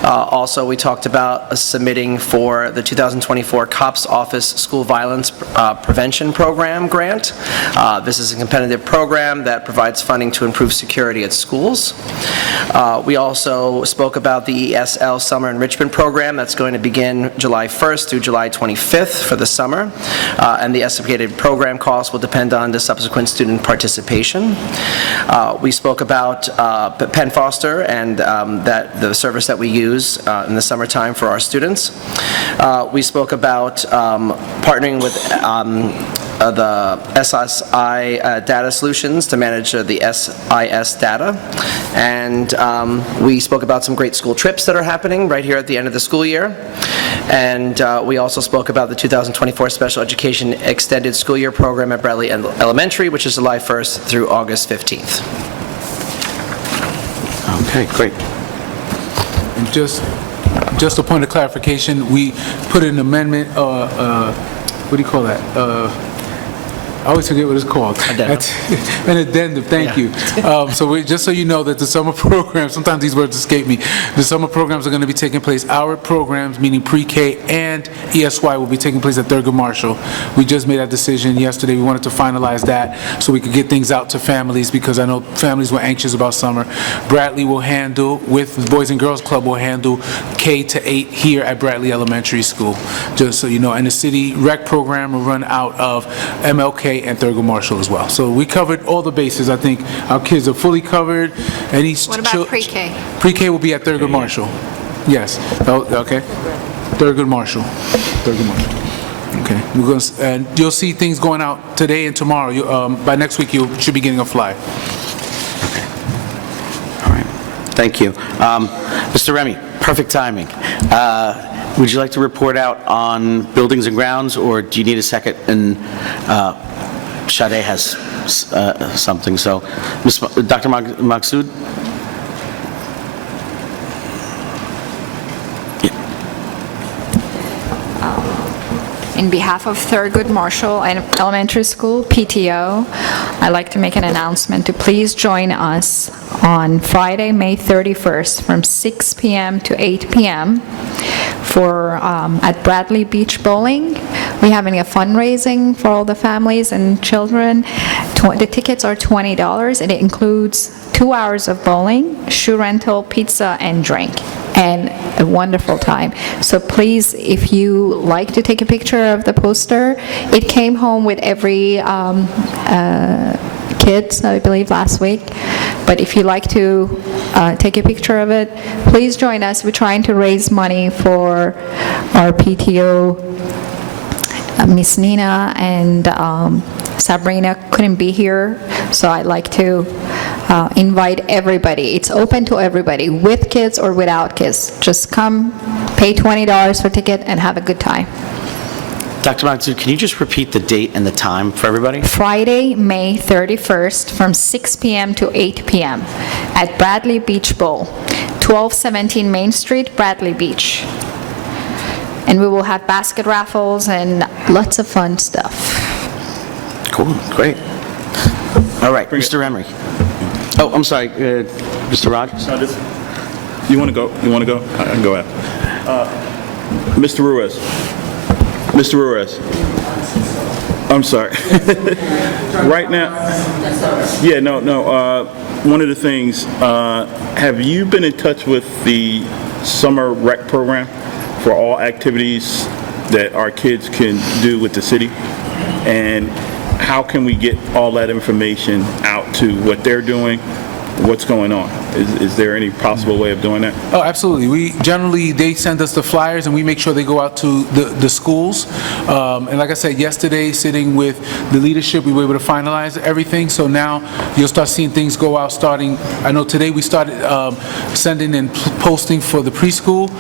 Also, we talked about submitting for the 2024 COPS Office School Violence Prevention Program grant. This is a competitive program that provides funding to improve security at schools. We also spoke about the ESL Summer Enrichment Program that's going to begin July 1st through July 25th for the summer, and the estimated program costs will depend on the subsequent student participation. We spoke about Penn Foster and that the service that we use in the summertime for our students. We spoke about partnering with the SSI Data Solutions to manage the SIS data. And we spoke about some great school trips that are happening right here at the end of the school year. And we also spoke about the 2024 Special Education Extended School Year Program at Bradley Elementary, which is July 1st through August 15th. Okay, great. And just a point of clarification, we put an amendment, what do you call that? I always forget what it's called. An addendum, thank you. So just so you know that the summer programs, sometimes these words escape me, the summer programs are going to be taking place. Our programs, meaning pre-K and ESY, will be taking place at Thurgood Marshall. We just made that decision yesterday. We wanted to finalize that so we could get things out to families because I know families were anxious about summer. Bradley will handle, with the Boys and Girls Club, will handle K to 8 here at Bradley Elementary School, just so you know. And the city rec program will run out of MLK and Thurgood Marshall as well. So we covered all the bases. I think our kids are fully covered. What about pre-K? Pre-K will be at Thurgood Marshall. Yes. Oh, okay. Thurgood Marshall. Thurgood Marshall. Okay. We're going to, and you'll see things going out today and tomorrow. By next week, you should be getting a flyer. Okay. All right. Thank you. Mr. Remy, perfect timing. Would you like to report out on buildings and grounds, or do you need a second? And Sade has something. So, Dr. Maksud? in behalf of Thurgood Marshall Elementary School, PTO, I'd like to make an announcement to please join us on Friday, May 31st, from 6 p.m. to 8 p.m. At Bradley Beach Bowling. We're having a fundraising for all the families and children. The tickets are $20, and it includes 2 hours of bowling, shoe rental, pizza, and drink, and a wonderful time. So please, if you like to take a picture of the poster, it came home with every kids, I believe, last week. But if you like to take a picture of it, please join us. We're trying to raise money for our PTO. Miss Nina and Sabrina couldn't be here, so I'd like to invite everybody. It's open to everybody, with kids or without kids. Just come, pay $20 for ticket, and have a good time. Dr. Matsu, can you just repeat the date and the time for everybody? Friday, May 31st, from 6 p.m. to 8 p.m. at Bradley Beach Bowl, 1217 Main Street, Bradley Beach. And we will have basket raffles and lots of fun stuff. Cool, great. All right, Mr. Emery. Oh, I'm sorry, Mr. Rogers? No, you want to go? You want to go? I can go after. Mr. Ruiz. Mr. Ruiz. I'm sorry. Right now. Yeah, no. One of the things, have you been in touch with the summer rec program for all activities that our kids can do with the city? And how can we get all that information out to what they're doing, what's going on? Is there any possible way of doing that? Oh, absolutely. They send us the flyers, and we make sure they go out to the schools. And like I said, yesterday, sitting with the leadership, we were able to finalize everything. So now you'll start seeing things go out starting, I know today we started sending and posting for the preschool.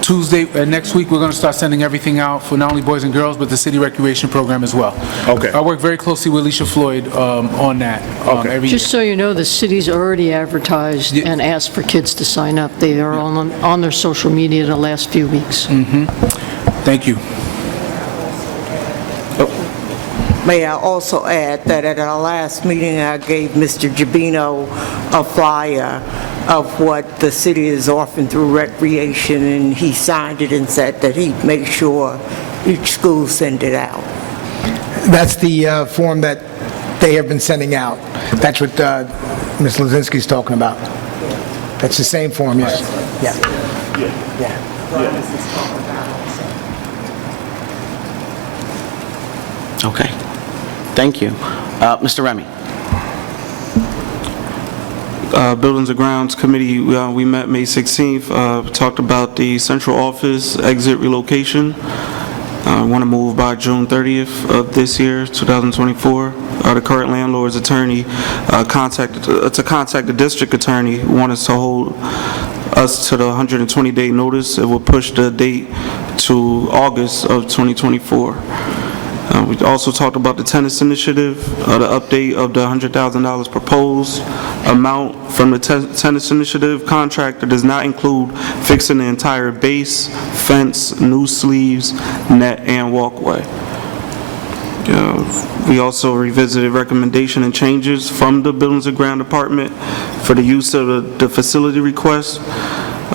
Tuesday, next week, we're going to start sending everything out for not only boys and girls, but the city recreation program as well. Okay. I work very closely with Alicia Floyd on that every year. Just so you know, the city's already advertised and asked for kids to sign up. They are on their social media the last few weeks. Thank you. May I also add that at our last meeting, I gave Mr. Jabino a flyer of what the city is offering through recreation, and he signed it and said that he'd make sure each school send it out. That's the form that they have been sending out. That's what Ms. Lozinski's talking about. That's the same form, yes. Yeah. Okay, thank you. Mr. Remy. Buildings and Grounds Committee, we met May 16th, talked about the central office exit relocation. I want to move by June 30th of this year, 2024. The current landlord's attorney contacted the district attorney, wanted us to hold us to the 120-day notice. It will push the date to August of 2024. We also talked about the tennis initiative, the update of the $100,000 proposed amount from the tennis initiative. Contractor does not include fixing the entire base, fence, new sleeves, net, and walkway. We also revisited recommendation and changes from the Buildings and Ground Department for the use of the facility request.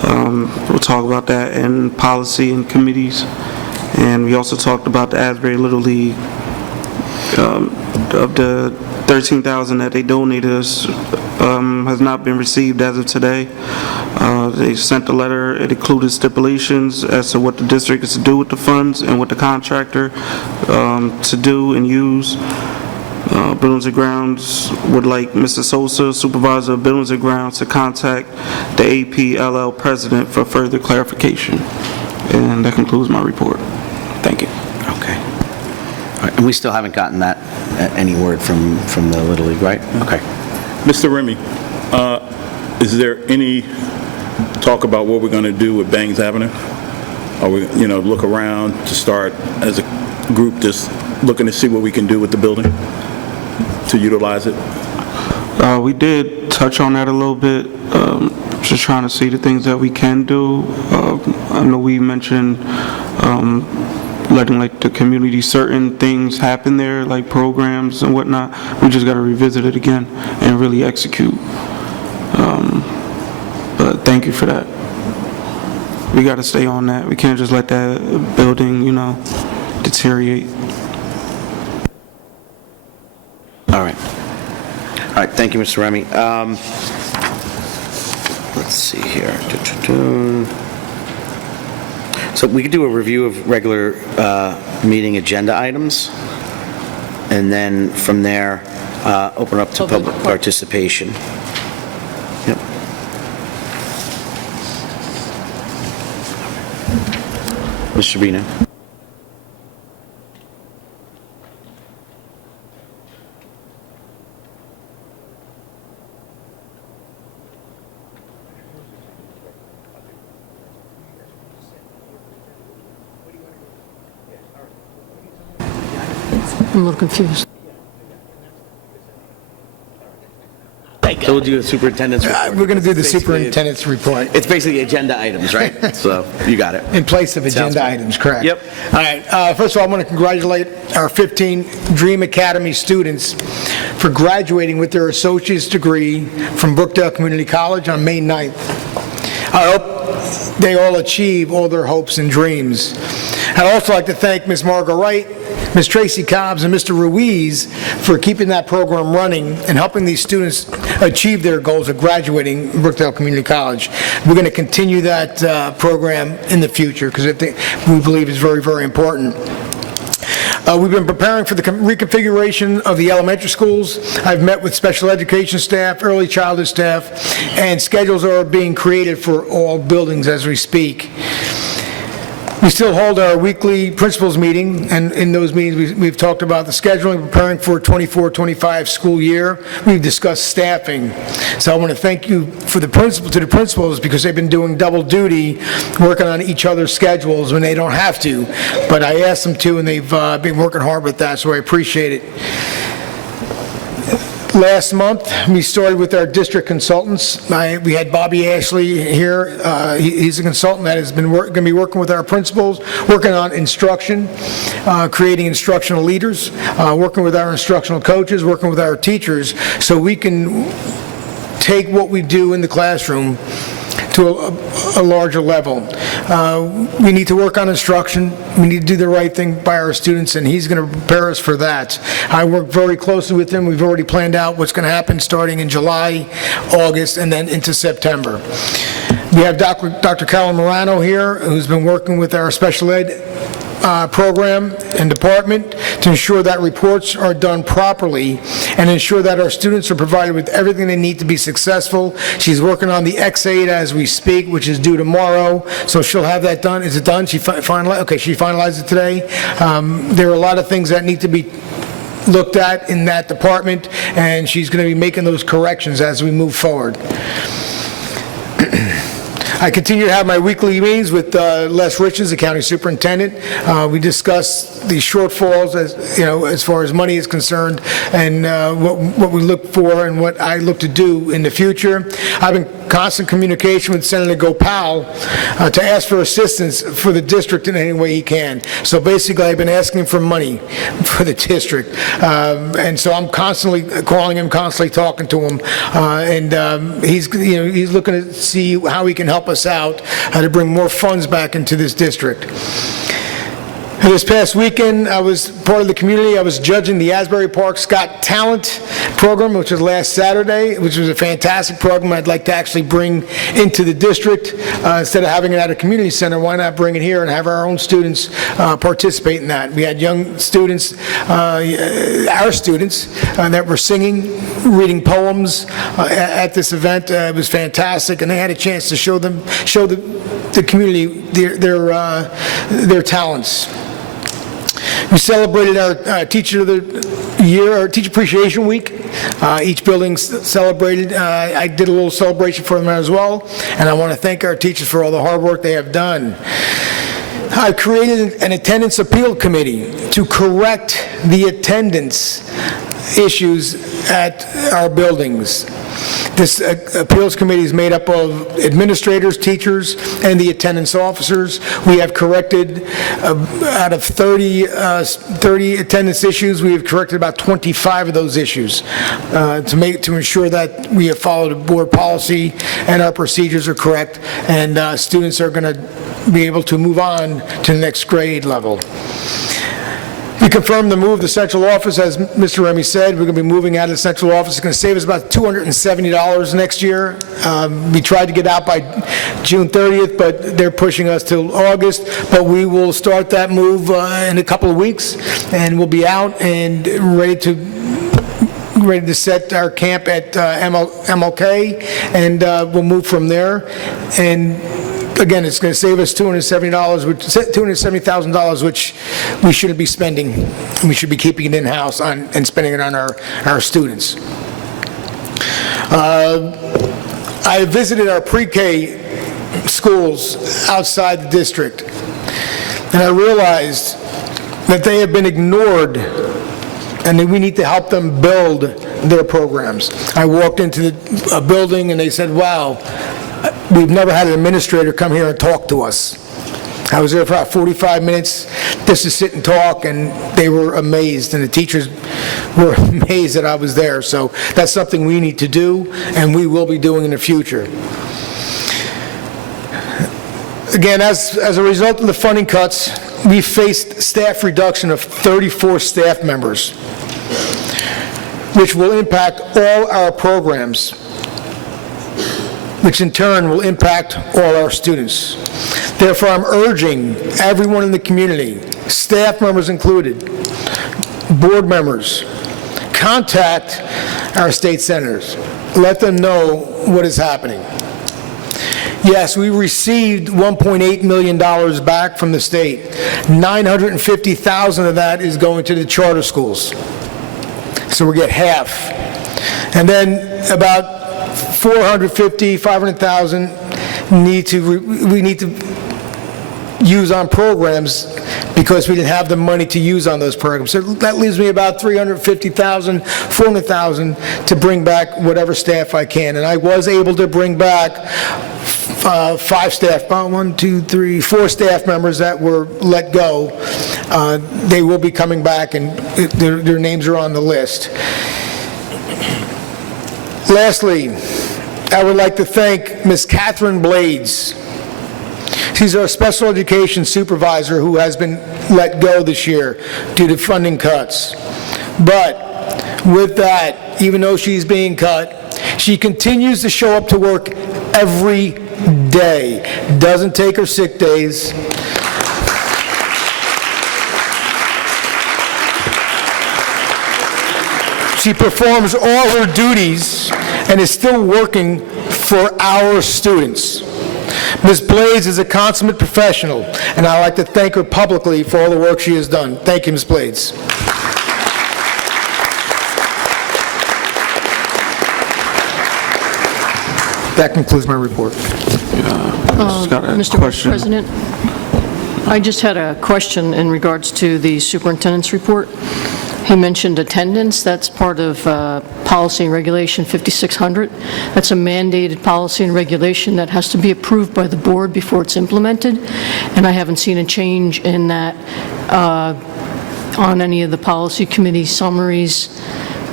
We'll talk about that in policy and committees. And we also talked about the Asbury Little League, of the $13,000 that they donated us has not been received as of today. They sent a letter. It included stipulations as to what the district is to do with the funds and what the contractor to do and use. Buildings and Grounds would like Mr. Sosa, Supervisor of Buildings and Grounds, to contact the APLL President for further clarification. And that concludes my report. Thank you. Okay. All right, and we still haven't gotten that, any word from the Little League, right? Okay. Mr. Remy, is there any talk about what we're going to do with Bangs Avenue? Are we, look around to start as a group just looking to see what we can do with the building to utilize it? We did touch on that a little bit, just trying to see the things that we can do. I know we mentioned letting like the community certain things happen there, like programs and whatnot. We just got to revisit it again and really execute. But thank you for that. We got to stay on that. We can't just let that building, you know, deteriorate. All right. All right, thank you, Mr. Remy. Let's see here. So we could do a review of regular meeting agenda items, and then from there, open up to public participation. Yep. Mr. Bino. I'm a little confused. So we'll do a superintendent's report. We're going to do the superintendent's report. It's basically agenda items, right? So you got it. In place of Sounds agenda good. items, correct? Yep. All right, first of all, I want to congratulate our 15 Dream Academy students for graduating with their associate's degree from Brookdale Community College on May 9th. I hope they all achieve all their hopes and dreams. I'd also like to thank Ms. Margaret Wright, Ms. Tracy Cobbs, and Mr. Ruiz for keeping that program running and helping these students achieve their goals of graduating Brookdale Community College. We're going to continue that program in the future because we believe it's very, very important. We've been preparing for the reconfiguration of the elementary schools. I've met with special education staff, early childhood staff, and schedules are being created for all buildings as we speak. We still hold our weekly principals meeting, and in those meetings, we've talked about the scheduling, preparing for a 24-25 school year. We've discussed staffing. So I want to thank you to the principals because they've been doing double duty, working on each other's schedules when they don't have to. But I asked them to, and they've been working hard with that, so I appreciate it. Last month, we started with our district consultants. We had Bobby Ashley here. He's a consultant that has been going to be working with our principals, working on instruction, creating instructional leaders, working with our instructional coaches, working with our teachers, so we can take what we do in the classroom to a larger level. We need to work on instruction. We need to do the right thing by our students, and he's going to prepare us for that. I work very closely with him. We've already planned out what's going to happen starting in July, August, and then into September. We have Dr. Carolyn Morano here, who's been working with our special ed program and department to ensure that reports are done properly and ensure that our students are provided with everything they need to be successful. She's working on the X8 as we speak, which is due tomorrow, so she'll have that done. Is it done? She finalized it today. There are a lot of things that need to be looked at in that department, and she's going to be making those corrections as we move forward. I continue to have my weekly meetings with Les Richards, the county superintendent. We discuss the shortfalls as far as money is concerned, and what we look for and what I look to do in the future. I've been in constant communication with Senator Gopal to ask for assistance for the district in any way he can. So basically, I've been asking for money for the district, and so I'm constantly calling him, constantly talking to him, and he's looking to see how he can help us out to bring more funds back into this district. This past weekend, I was part of the community. I was judging the Asbury Park Scott Talent Program, which was last Saturday, which was a fantastic program I'd like to actually bring into the district. Instead of having it at a community center, why not bring it here and have our own students participate in that? We had young students, our students, that were singing, reading poems at this event. It was fantastic, and they had a chance to show the community their talents. We celebrated our Teacher of the Year, our Teacher Appreciation Week. Each building celebrated. I did a little celebration for them as well, and I want to thank our teachers for all the hard work they have done. I created an attendance appeal committee to correct the attendance issues at our buildings. This appeals committee is made up of administrators, teachers, and the attendance officers. We have corrected, out of 30 attendance issues, we have corrected about 25 of those issues to ensure that we have followed a board policy and our procedures are correct, and students are going to be able to move on to the next grade level. We confirmed the move of the central office, as Mr. Remy said. We're going to be moving out of the central office. It's going to save us about $270 next year. We tried to get out by June 30th, but they're pushing us till August. But we will start that move in a couple of weeks, and we'll be out and ready to set our camp at MLK, and we'll move from there. And again, it's going to save us $270,000, which we shouldn't be spending. We should be keeping it in-house and spending it on our students. I visited our pre-K schools outside the district, and I realized that they have been ignored and that we need to help them build their programs. I walked into a building and they said, wow, we've never had an administrator come here and talk to us. I was there for about 45 minutes just to sit and talk, and they were amazed, and the teachers were amazed that I was there. So that's something we need to do, and we will be doing in the future. Again, as a result of the funding cuts, we faced staff reduction of 34 staff members, which will impact all our programs, which in turn will impact all our students. Therefore, I'm urging everyone in the community, staff members included, board members, contact our state senators. Let them know what is happening. Yes, we received $1.8 million back from the state. $950,000 of that is going to the charter schools. So we get half. And then about $500,000 we need to use on programs because we didn't have the money to use on those programs. So that leaves me about $350,000, $400,000 to bring back whatever staff I can. And I was able to bring back four staff members that were let go. They will be coming back, and their names are on the list. Lastly, I would like to thank Ms. Catherine Blades. She's our special education supervisor who has been let go this year due to funding cuts. But with that, even though she's being cut, she continues to show up to work every day, doesn't take her sick days. She performs all her duties and is still working for our students. Ms. Blades is a consummate professional, and I'd like to thank her publicly for all the work she has done. Thank you, Ms. Blades. That concludes my report. Mr. Vice President, I just had a question in regards to the superintendent's report. He mentioned attendance. That's part of Policy and Regulation 5600. That's a mandated policy and regulation that has to be approved by the board before it's implemented, and I haven't seen a change in that on any of the policy committee summaries.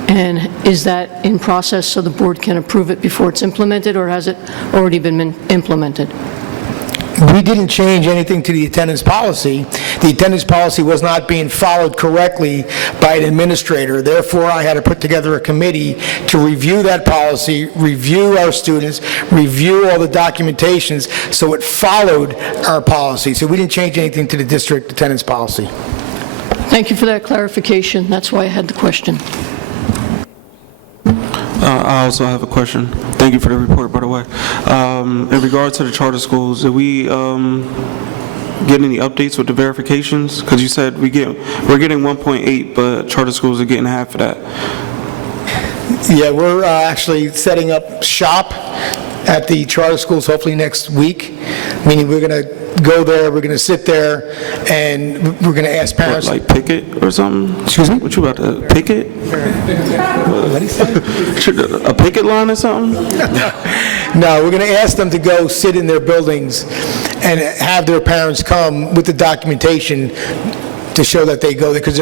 And is that in process so the board can approve it before it's implemented, or has it already been implemented? We didn't change anything to the attendance policy. The attendance policy was not being followed correctly by an administrator. Therefore, I had to put together a committee to review that policy, review our students, review all the documentations, so it followed our policy. So we didn't change anything to the district attendance policy. Thank you for that clarification. That's why I had the question. I also have a question. Thank you for the report, by the way. In regards to the charter schools, did we get any updates with the verifications? Because you said we're getting 1.8, but charter schools are getting half of that. Yeah, we're actually setting up SHOP at the charter schools hopefully next week, meaning we're going to go there, we're going to sit there, and we're going to ask parents. Like picket or something? Excuse me? What you about to picket? What did he say? A picket line or something? No, we're going to ask them to go sit in their buildings and have their parents come with the documentation to show that they go there, because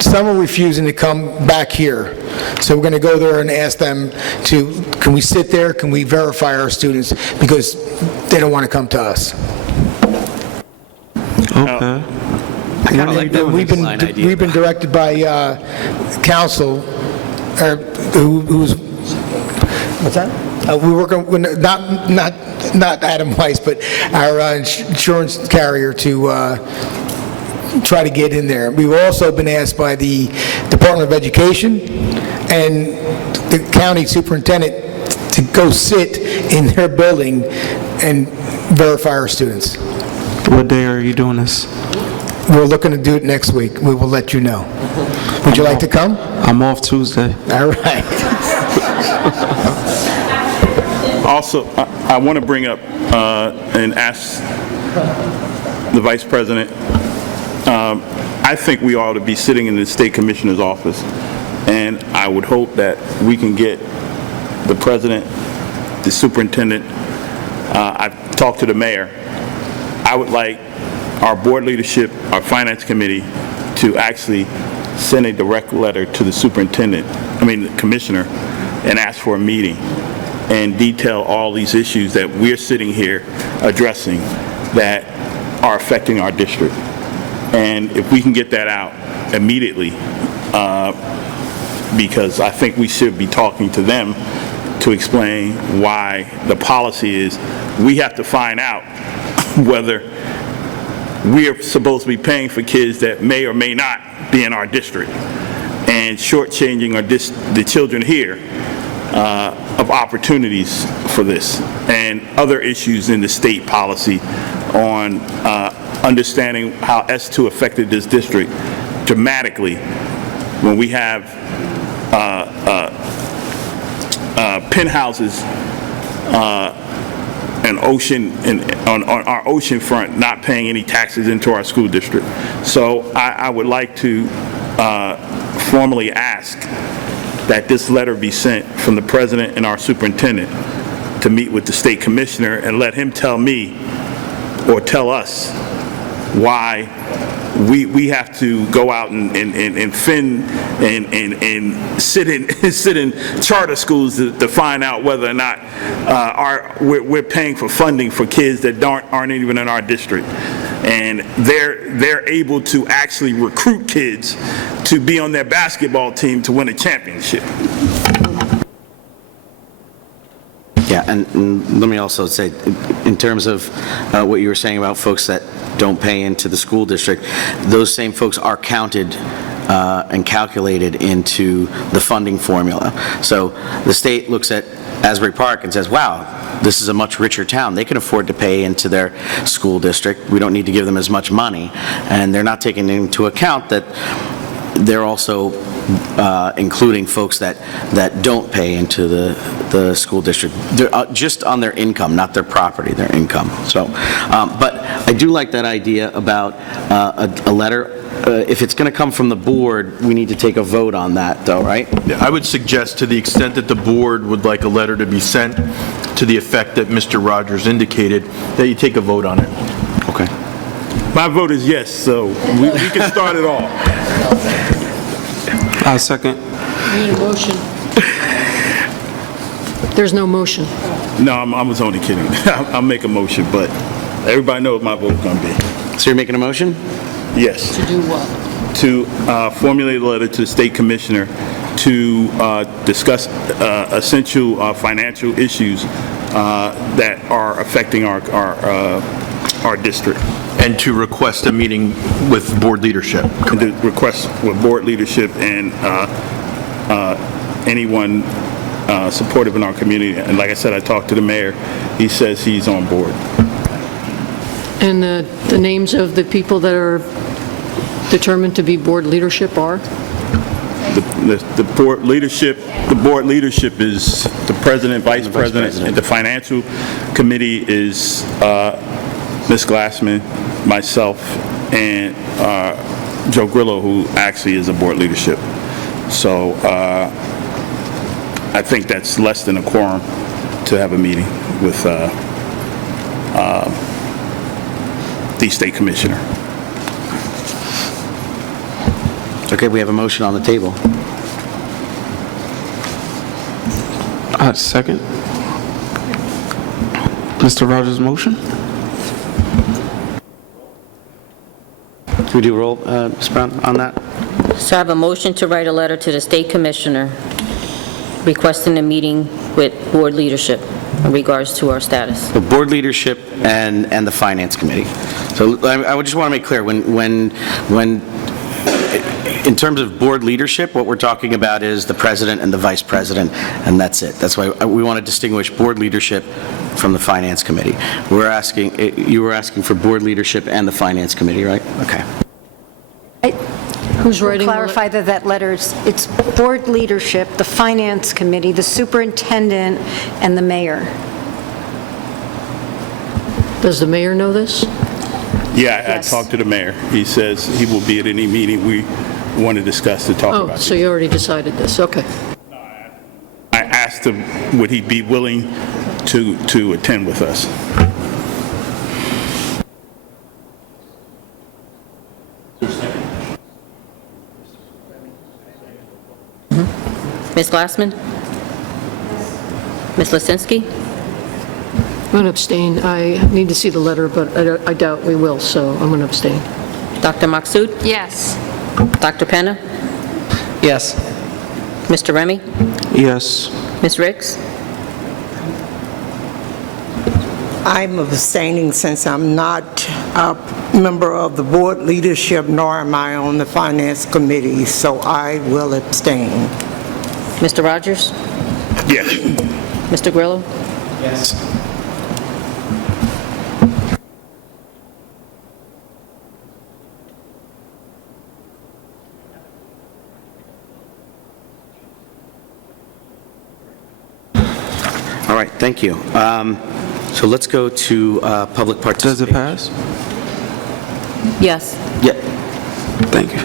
some are refusing to come back here. So we're going to go there and ask them can we sit there, can we verify our students, because they don't want to come to us. Okay. I kind of like that We've been directed by council, who's, what's that? We're working with, not Adam Weiss, but our insurance carrier to try to get in there. We've also been asked by the Department of Education and the county superintendent to go sit in their building and verify our students. What day are you doing this? We're looking to do it next week. We will let you know. Would you like to come? I'm off Tuesday. All right. Also, I want to bring up and ask the Vice President, I think we ought to be sitting in the State Commissioner's office, and I would hope that we can get the President, the Superintendent, I've talked to the Mayor. I would like our board leadership, our Finance Committee, to actually send a direct letter to the the Commissioner, and ask for a meeting and detail all these issues that we're sitting here addressing that are affecting our district. And if we can get that out immediately, because I think we should be talking to them to explain why the policy is, we have to find out whether we are supposed to be paying for kids that may or may not be in our district, and shortchanging the children here of opportunities for this, and other issues in the state policy on understanding how S2 affected this district dramatically when we have penthouses and on our ocean front not paying any taxes into our school district. So I would like to formally ask that this letter be sent from the President and our Superintendent to meet with the State Commissioner and let him tell me or tell us why we have to go out and sit in charter schools to find out whether or not we're paying for funding for kids that aren't even in our district, and they're able to actually recruit kids to be on their basketball team to win a championship. Yeah, and let me also say, in terms of what you were saying about folks that don't pay into the school district, those same folks are counted and calculated into the funding formula. So the state looks at Asbury Park and says, wow, this is a much richer town. They can afford to pay into their school district. We don't need to give them as much money. And they're not taking into account that they're also including folks that don't pay into the school district. They're just on their income, not their property, their income. So, but I do like that idea about a letter. If it's going to come from the board, we need to take a vote on that, though, right? Yeah, I would suggest, to the extent that the board would like a letter to be sent to the effect that Mr. Rogers indicated, that you take a vote on it. Okay. My vote is yes, so we can start it off. I second. Need a motion? There's no motion. No, I was only kidding. I'll make a motion, but everybody knows my vote's going to be. So you're making a motion? Yes. To do what? To formulate a letter to the State Commissioner to discuss essential financial issues that are affecting our district. And to request a meeting with board leadership. And to request with board leadership and anyone supportive in our community. And like I said, I talked to the mayor. He says he's on board. And the names of the people that are determined to be board leadership are? The board leadership is the president, vice president, and the financial committee is Ms. Glassman, myself, and Joe Grillo, who actually is a board leadership. So I think that's less than a quorum to have a meeting with the state commissioner. Okay, we have a motion on the table. Second. Mr. Rogers' motion? Can we do a roll, Ms. Brown, on that? So I have a motion to write a letter to the state commissioner requesting a meeting with board leadership in regards to our status. The board leadership and the finance committee. So I would just want to make clear, when in terms of board leadership, what we're talking about is the president and the vice president, and that's it. That's why we want to distinguish board leadership from the finance committee. You were asking for board leadership and the finance committee, right? Okay. Who's writing? Clarify that letters, it's board leadership, the finance committee, the superintendent, and the mayor. Does the mayor know this? Yeah, Yes. I talked to the mayor. He says he will be at any meeting we want to discuss to talk Oh, about so this. you already decided this, okay. I asked him, would he be willing to attend with us? Ms. Glassman? Ms. Lisinski? I'm going to abstain. I need to see the letter, but I doubt we will, so I'm going to abstain. Dr. Maksud? Yes. Dr. Penna? Yes. Mr. Remy? Yes. Ms. Riggs? I'm abstaining since I'm not a member of the board leadership, nor am I on the finance committee, so I will abstain. Mr. Rogers? Yes. Mr. Grillo? Yes. All right, thank you. So let's go to public participation. Does it pass? Yes. Yeah. Thank you.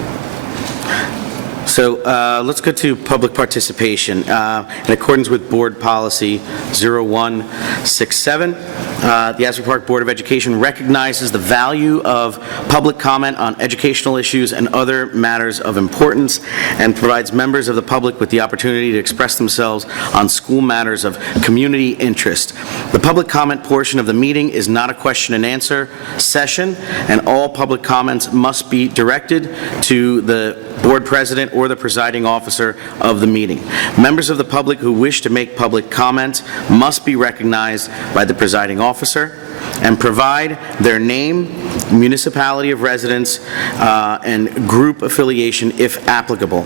So let's go to public participation. In accordance with Board Policy 0167, the Asbury Park Board of Education recognizes the value of public comment on educational issues and other matters of importance and provides members of the public with the opportunity to express themselves on school matters of community interest. The public comment portion of the meeting is not a question and answer session, and all public comments must be directed to the board president or the presiding officer of the meeting. Members of the public who wish to make public comments must be recognized by the presiding officer and provide their name, municipality of residence, and group affiliation if applicable.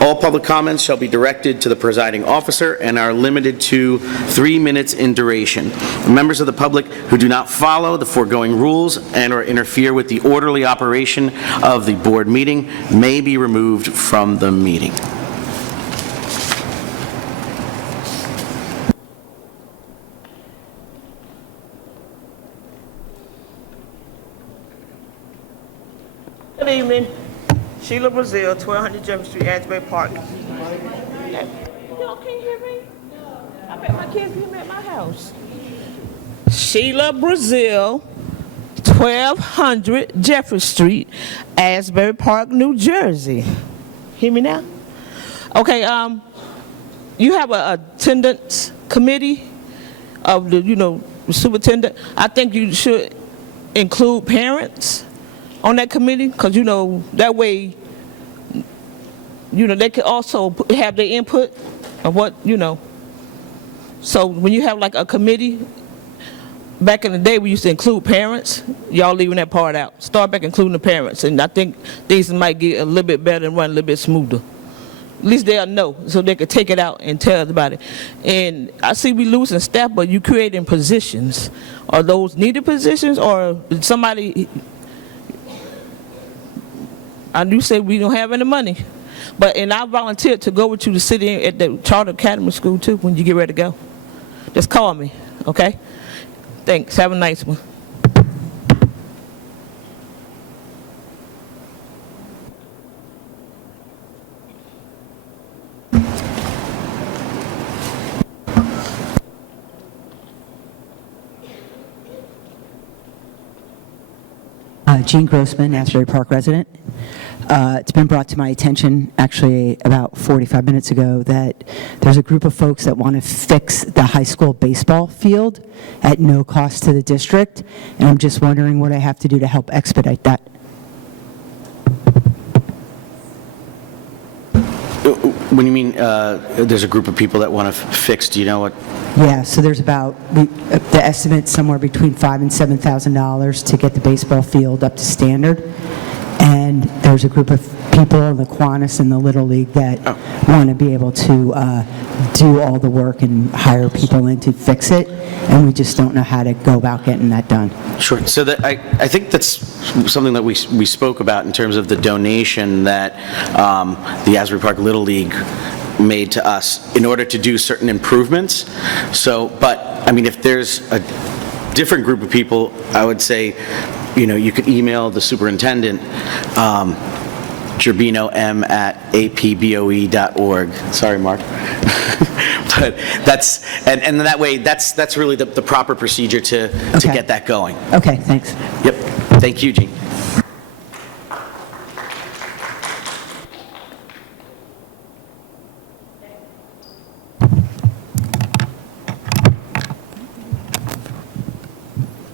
All public comments shall be directed to the presiding officer and are limited to 3 minutes in duration. Members of the public who do not follow the foregoing rules and/or interfere with the orderly operation of the board meeting may be removed from the meeting. Good evening. Sheila Brazil, 1200 Jefferson Street, Asbury Park. Y'all can't hear me? I bet my kids can hear me at my house. Sheila Brazil, 1200 Jefferson Street, Asbury Park, New Jersey. Hear me now? Okay, you have an attendance committee of the, superintendent. I think you should include parents on that committee, because, that way, they could also have their input of what, So when you have like a committee, back in the day, we used to include parents. Y'all leaving that part out. Start back including the parents, and I think things might get a little bit better and run a little bit smoother. At least they'll know, so they could take it out and tell us about it. And I see we losing staff, but you creating positions. Are those needed positions, or somebody... I do say we don't have any money. And I volunteered to go with you to sit in at the Charter Academy School too when you get ready to go. Just call me, okay? Thanks. Have a nice one. Jean Grossman, Asbury Park resident. It's been brought to my attention actually about 45 minutes ago that there's a group of folks that want to fix the high school baseball field at no cost to the district, and I'm just wondering what I have to do to help expedite that. When you mean there's a group of people that want to fix, do you know what? Yeah, so there's about, the estimate's somewhere between $5,000 and $7,000 to get the baseball field up to standard. And there's a group of people in the Kiwanis and the Little League that want to be able to do all the work and hire people in to fix it, and we just don't know how to go about getting that done. Sure. So I think that's something that we spoke about in terms of the donation that the Asbury Park Little League made to us in order to do certain improvements. So, but, I mean, if there's a different group of people, I would say, you could email the superintendent, gerbino@apboe.org. Sorry, Mark. But that's, and that way, that's really the proper procedure to get that going. Okay, thanks. Yep. Thank you, Jean.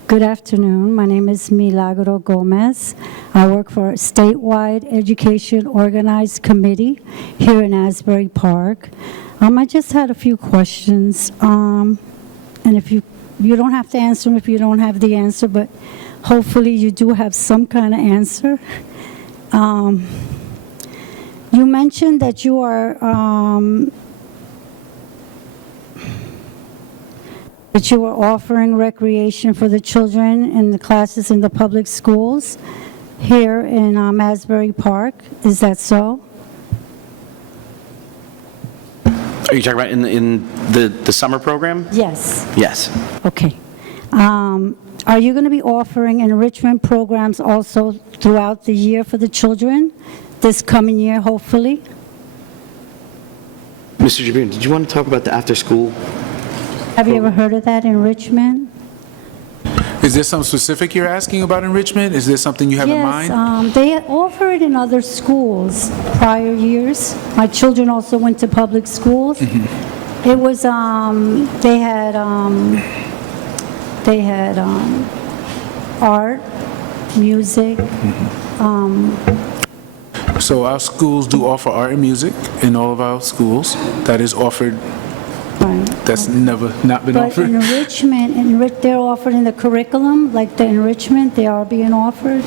Good afternoon. My name is Milagro Gomez. I work for a statewide education organized committee here in Asbury Park. I just had a few questions, and if you don't have to answer them if you don't have the answer, but hopefully you do have some kind of answer. You mentioned that you are that you were offering recreation for the children in the classes in the public schools here in Asbury Park. Is that so? Are you talking about in the summer program? Yes. Yes. Okay. Are you going to be offering enrichment programs also throughout the year for the children this coming year, hopefully? Mr. Jabin, did you want to talk about the after-school? Have you ever heard of that, enrichment? Is there something specific you're asking about enrichment? Is there something you have in mind? Yes, they offer it in other schools prior years. My children also went to public schools. It was, they had art, music. So our schools do offer art and music in all of our schools. That is offered. That's never not been offered. But enrichment, they're offered in the curriculum, like the enrichment, they are being offered?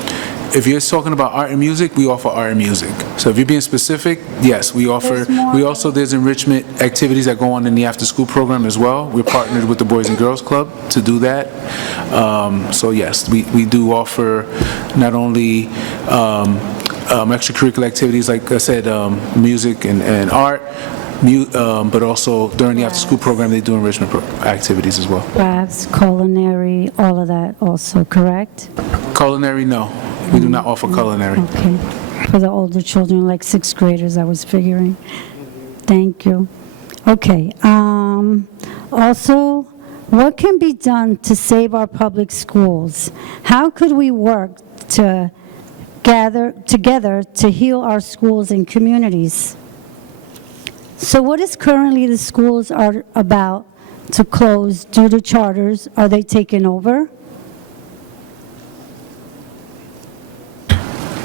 If you're talking about art and music, we offer art and music. So if you're being specific, yes, we offer. There's enrichment activities that go on in the after-school program as well. We're partnered with the Boys and Girls Club to do that. So yes, we do offer not only extracurricular activities, like I said, music and art, but also during the after-school program, they do enrichment activities as well. Crafts, culinary, all of that also, correct? Culinary, no. We do not offer culinary. Okay. For the older children, like sixth graders, I was figuring. Thank you. Okay. Also, what can be done to save our public schools? How could we work to gather together to heal our schools and communities? So what is currently the schools are about to close due to charters? Are they taking over?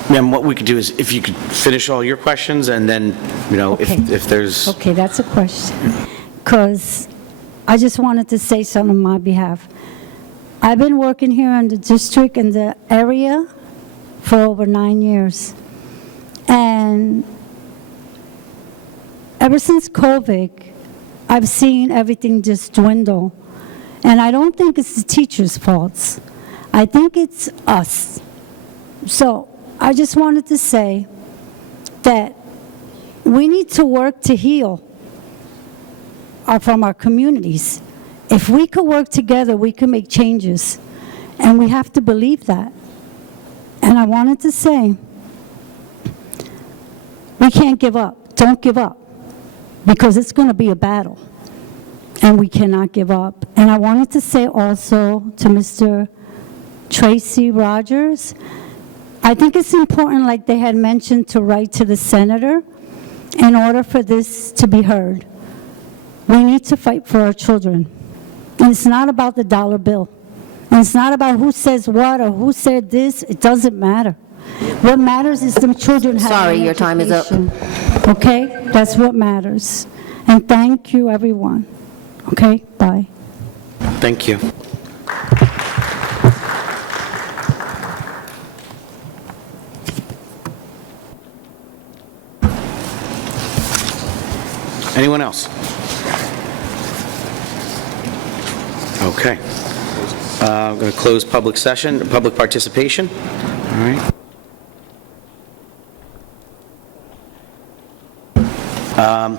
Ma'am, what we could do is, if you could finish all your questions, and then, if there's... Okay, that's a question. Because I just wanted to say something on my behalf. I've been working here in the district, in the area, for over 9 years. And ever since COVID, I've seen everything just dwindle. And I don't think it's the teachers' faults. I think it's us. So I just wanted to say that we need to work to heal from our communities. If we could work together, we can make changes. And we have to believe that. And I wanted to say, we can't give up. Don't give up. Because it's going to be a battle. And we cannot give up. And I wanted to say also to Mr. Tracy Rogers, I think it's important, like they had mentioned, to write to the senator in order for this to be heard. We need to fight for our children. And it's not about the dollar bill. And it's not about who says what or who said this. It doesn't matter. What matters is the children having Sorry, an your time is up. education. Okay? That's what matters. And thank you, everyone. Okay? Bye. Thank you. Anyone else? Okay. I'm going to close public session, public participation. All right.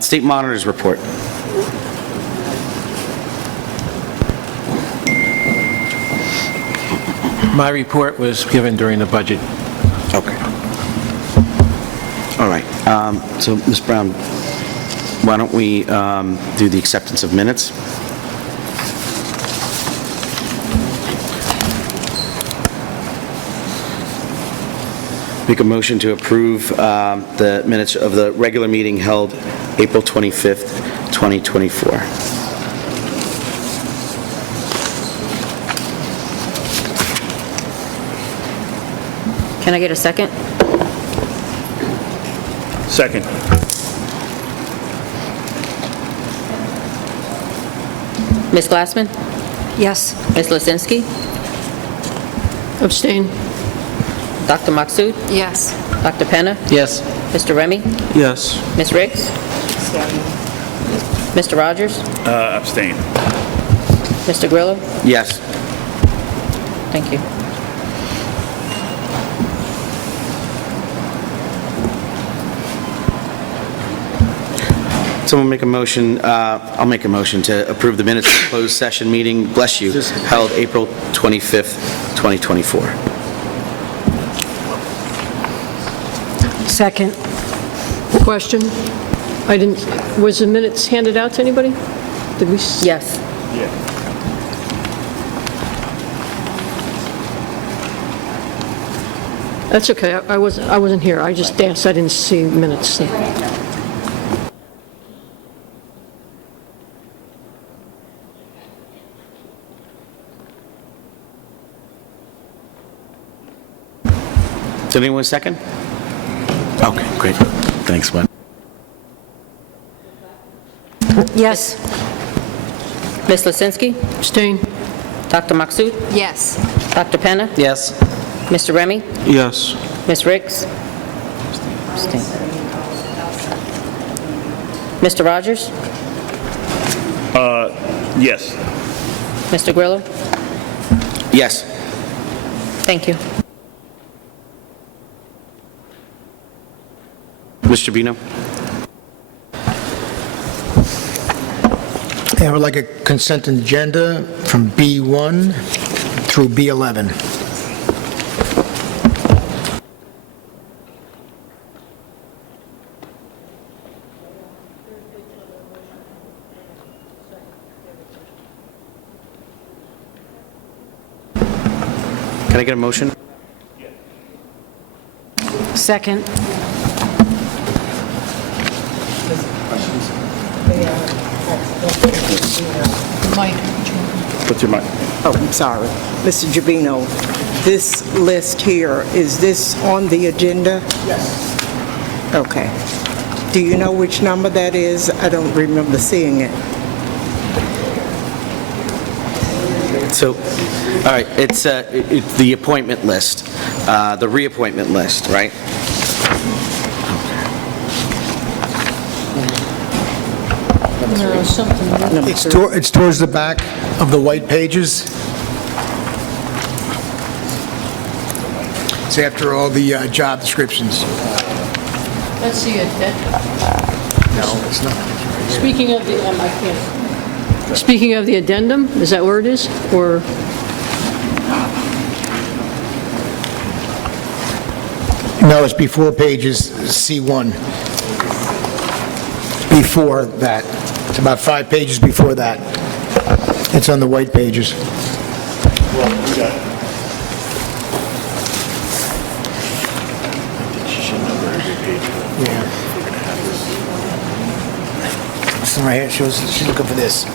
State Monitor's report. My report was given during the budget. Okay. All right. So, Ms. Brown, why don't we do the acceptance of minutes? Make a motion to approve the minutes of the regular meeting held April 25th, 2024. Can I get a second? Second. Ms. Glassman? Yes. Ms. Lisinski? Abstain. Dr. Maksud? Yes. Dr. Penna? Yes. Mr. Remy? Yes. Ms. Riggs? Mr. Rogers? Abstain. Mr. Grillo? Yes. Thank you. Someone make a motion, I'll make a motion to approve the minutes of the closed session meeting, bless you, held April 25th, 2024. Second. Question? I didn't, was the minutes handed out to anybody? Did we? Yes. That's okay. I wasn't here. I just danced. I didn't see minutes. So. Did anyone second? Okay, great. Thanks, Gwen. Yes. Ms. Lisinski? Abstain. Dr. Maksud? Yes. Dr. Penna? Yes. Mr. Remy? Yes. Ms. Riggs? Abstain. Mr. Rogers? Yes. Mr. Grillo? Yes. Thank you. Mr. Bino? I would like a consent agenda from B1 through B11. Can I get a motion? Second. What's your mic? Oh, I'm sorry. Mr. Gibino, this list here, is this on the agenda? Yes. Okay. Do you know which number that is? I don't remember seeing it. So, all right, it's the appointment list, the reappointment list, right? It's towards the back of the white pages. It's after all the job descriptions. Let's see it. No, it's not. Speaking of the, I can't. Speaking of the addendum, is that where it is? Or, No, it's before pages C1. Before that. It's about 5 pages before that. It's on the white pages. Yeah. This one right here shows she's looking for this. You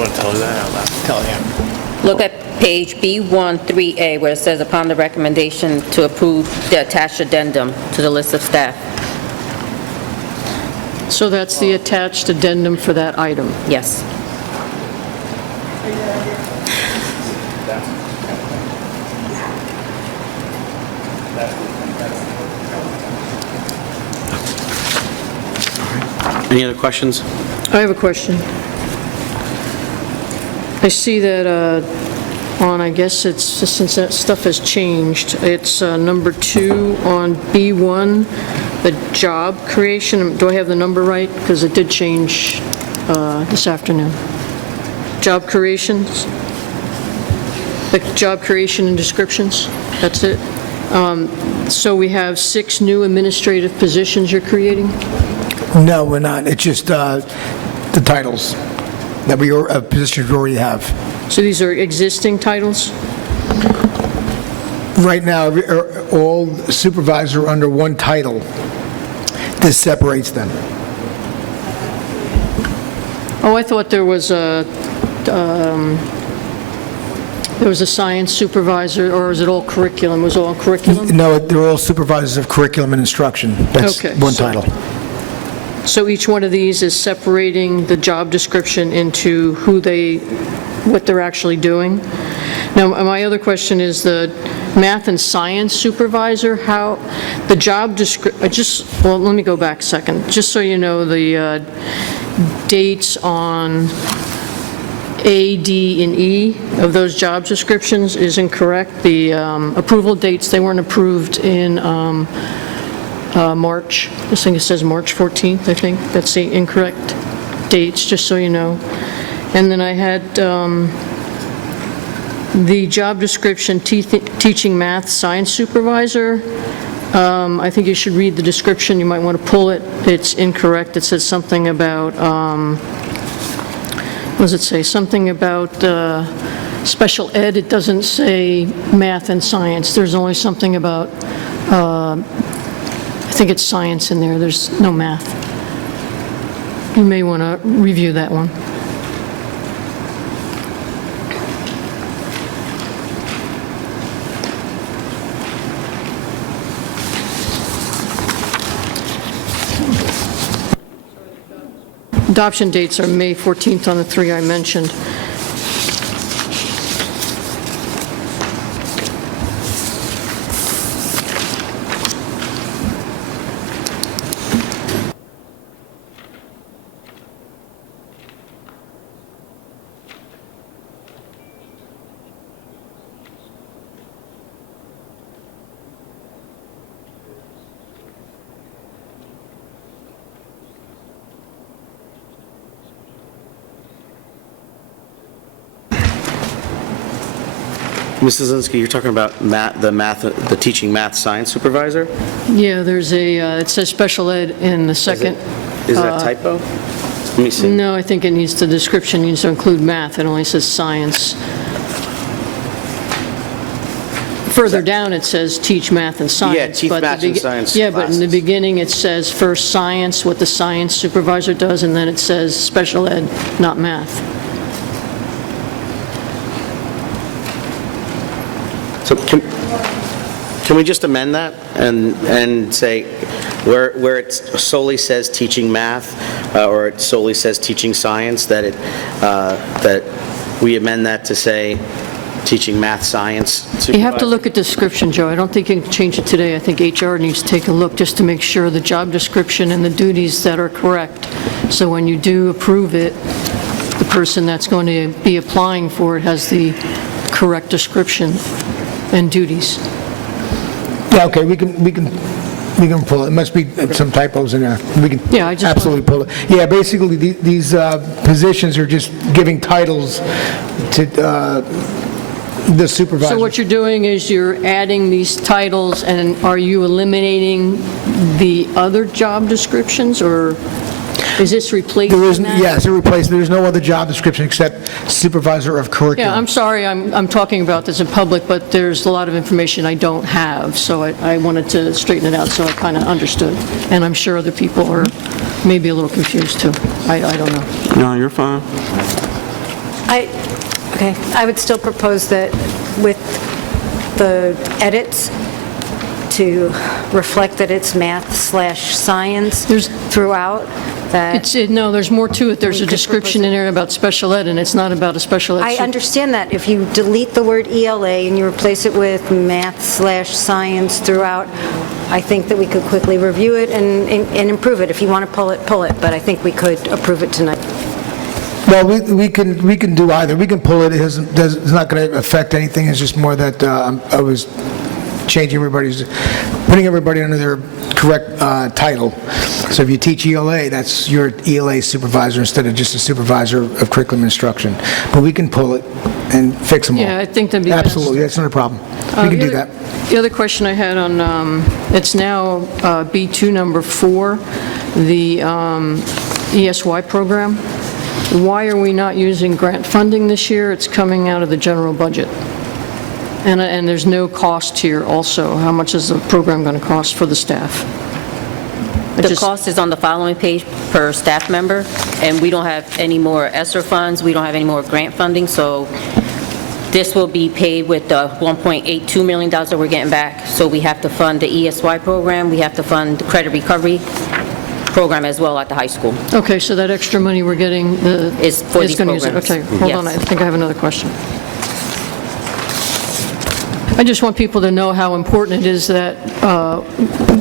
want to tell her that out loud? Tell him. Look at page B13A, where it says, upon the recommendation to approve the attached addendum to the list of staff. so that's the attached addendum for that item? Yes. Any other questions? I have a question. I see that on, I guess it's, since that stuff has changed, it's number 2 on B1, the job creation. Do I have the number right? Because it did change this afternoon. Job creations? The job creation and descriptions? That's it? So we have 6 new administrative positions you're creating? No, we're not. It's just the titles that positions we already have. So these are existing titles? Right now, all supervisors are under one title. This separates them. Oh, I thought there was a science supervisor, or is it all curriculum? Was it all curriculum? No, they're all supervisors of curriculum and instruction. That's Okay, one so- title. So each one of these is separating the job description into what they're actually doing? Now, my other question is the math and science supervisor, how, the job well, let me go back a second. Just so you know, the dates on A, D, and E of those job descriptions is incorrect. The approval dates, they weren't approved in March. This thing, it says March 14th, I think. That's the incorrect dates, just so you know. And then I had the job description, teaching math science supervisor. I think you should read the description. You might want to pull it. It's incorrect. It says something about, what does it say? Something about special ed. It doesn't say math and science. There's only something about, I think it's science in there. There's no math. You may want to review that one. Adoption dates are May 14th on the 3 I mentioned. Mrs. Zelinski, you're talking about the teaching math science supervisor? Yeah, there's it says special ed in the second. Is that typo? Let me see. No, I think the description needs to include math. It only says science. Further down, it says teach math and science. Yeah, teach but math and science Yeah, but in the classes. beginning, it says first science, what the science supervisor does, and then it says special ed, not math. So can we just amend that and say where it solely says teaching math or it solely says teaching science, that we amend that to say teaching math science supervisor? You have to look at description, Joe. I don't think you can change it today. I think HR needs to take a look just to make sure the job description and the duties that are correct. So when you do approve it, the person that's going to be applying for it has the correct description and duties. Yeah, okay, we can pull it. It must be some typos in there. We can Yeah, I just absolutely pull it. Yeah, basically, these positions are just giving titles to the supervisor. So what you're doing is you're adding these titles, and are you eliminating the other job descriptions, or is this replacing There is, that? yes, it replaced, there's no other job description except supervisor of curriculum. Yeah, I'm sorry, I'm talking about this in public, but there's a lot of information I don't have, so I wanted to straighten it out so I kind of understood. And I'm sure other people are maybe a little confused, too. I don't know. No, you're fine. Okay, I would still propose that with the edits to reflect that it's math/science throughout, that... No, there's more to it. There's a description in there about special ed, and it's not about a special ed. I understand that. If you delete the word ELA and you replace it with math/science throughout, I think that we could quickly review it and improve it. If you want to pull it, but I think we could approve it tonight. Well, we can do either. We can pull it. It's not going to affect anything. It's just more that I was putting everybody under their correct title. So if you teach ELA, that's your ELA supervisor instead of just a supervisor of curriculum instruction. But we can pull it and fix them all. Yeah, I think that'd be best. Absolutely, that's not a problem. We can do that. The other question I had on, it's now B2 number 4, the ESY program. Why are we not using grant funding this year? It's coming out of the general budget. And there's no cost here also. How much is the program going to cost for the staff? The cost is on the following page per staff member, and we don't have any more ESSER funds, we don't have any more grant funding, so this will be paid with the $1.82 million that we're getting back. So we have to fund the ESY program, we have to fund the credit recovery program as well at the high school. Okay, so that extra money we're getting is for these gonna use it. programs. Okay, hold on, I think I have another question. I just want people to know how important it is that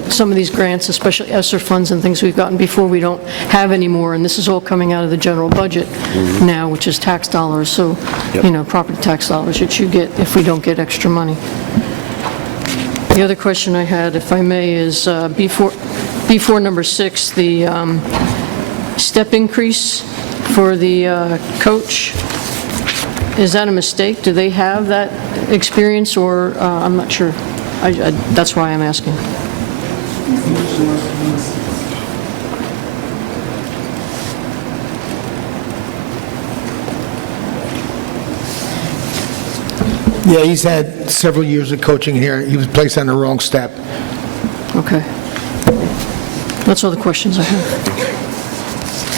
some of these grants, especially ESSER funds and things we've gotten before, we don't have anymore, and this is all coming out of the general budget now, which is tax dollars, so, property tax dollars that you get if we don't get extra money. The other question I had, if I may, is B4 number 6, the step increase for the coach. Is that a mistake? Do they have that experience, or I'm not sure. That's why I'm asking. Yeah, he's had several years of coaching here. He was placed on the wrong step. Okay. That's all the questions I have.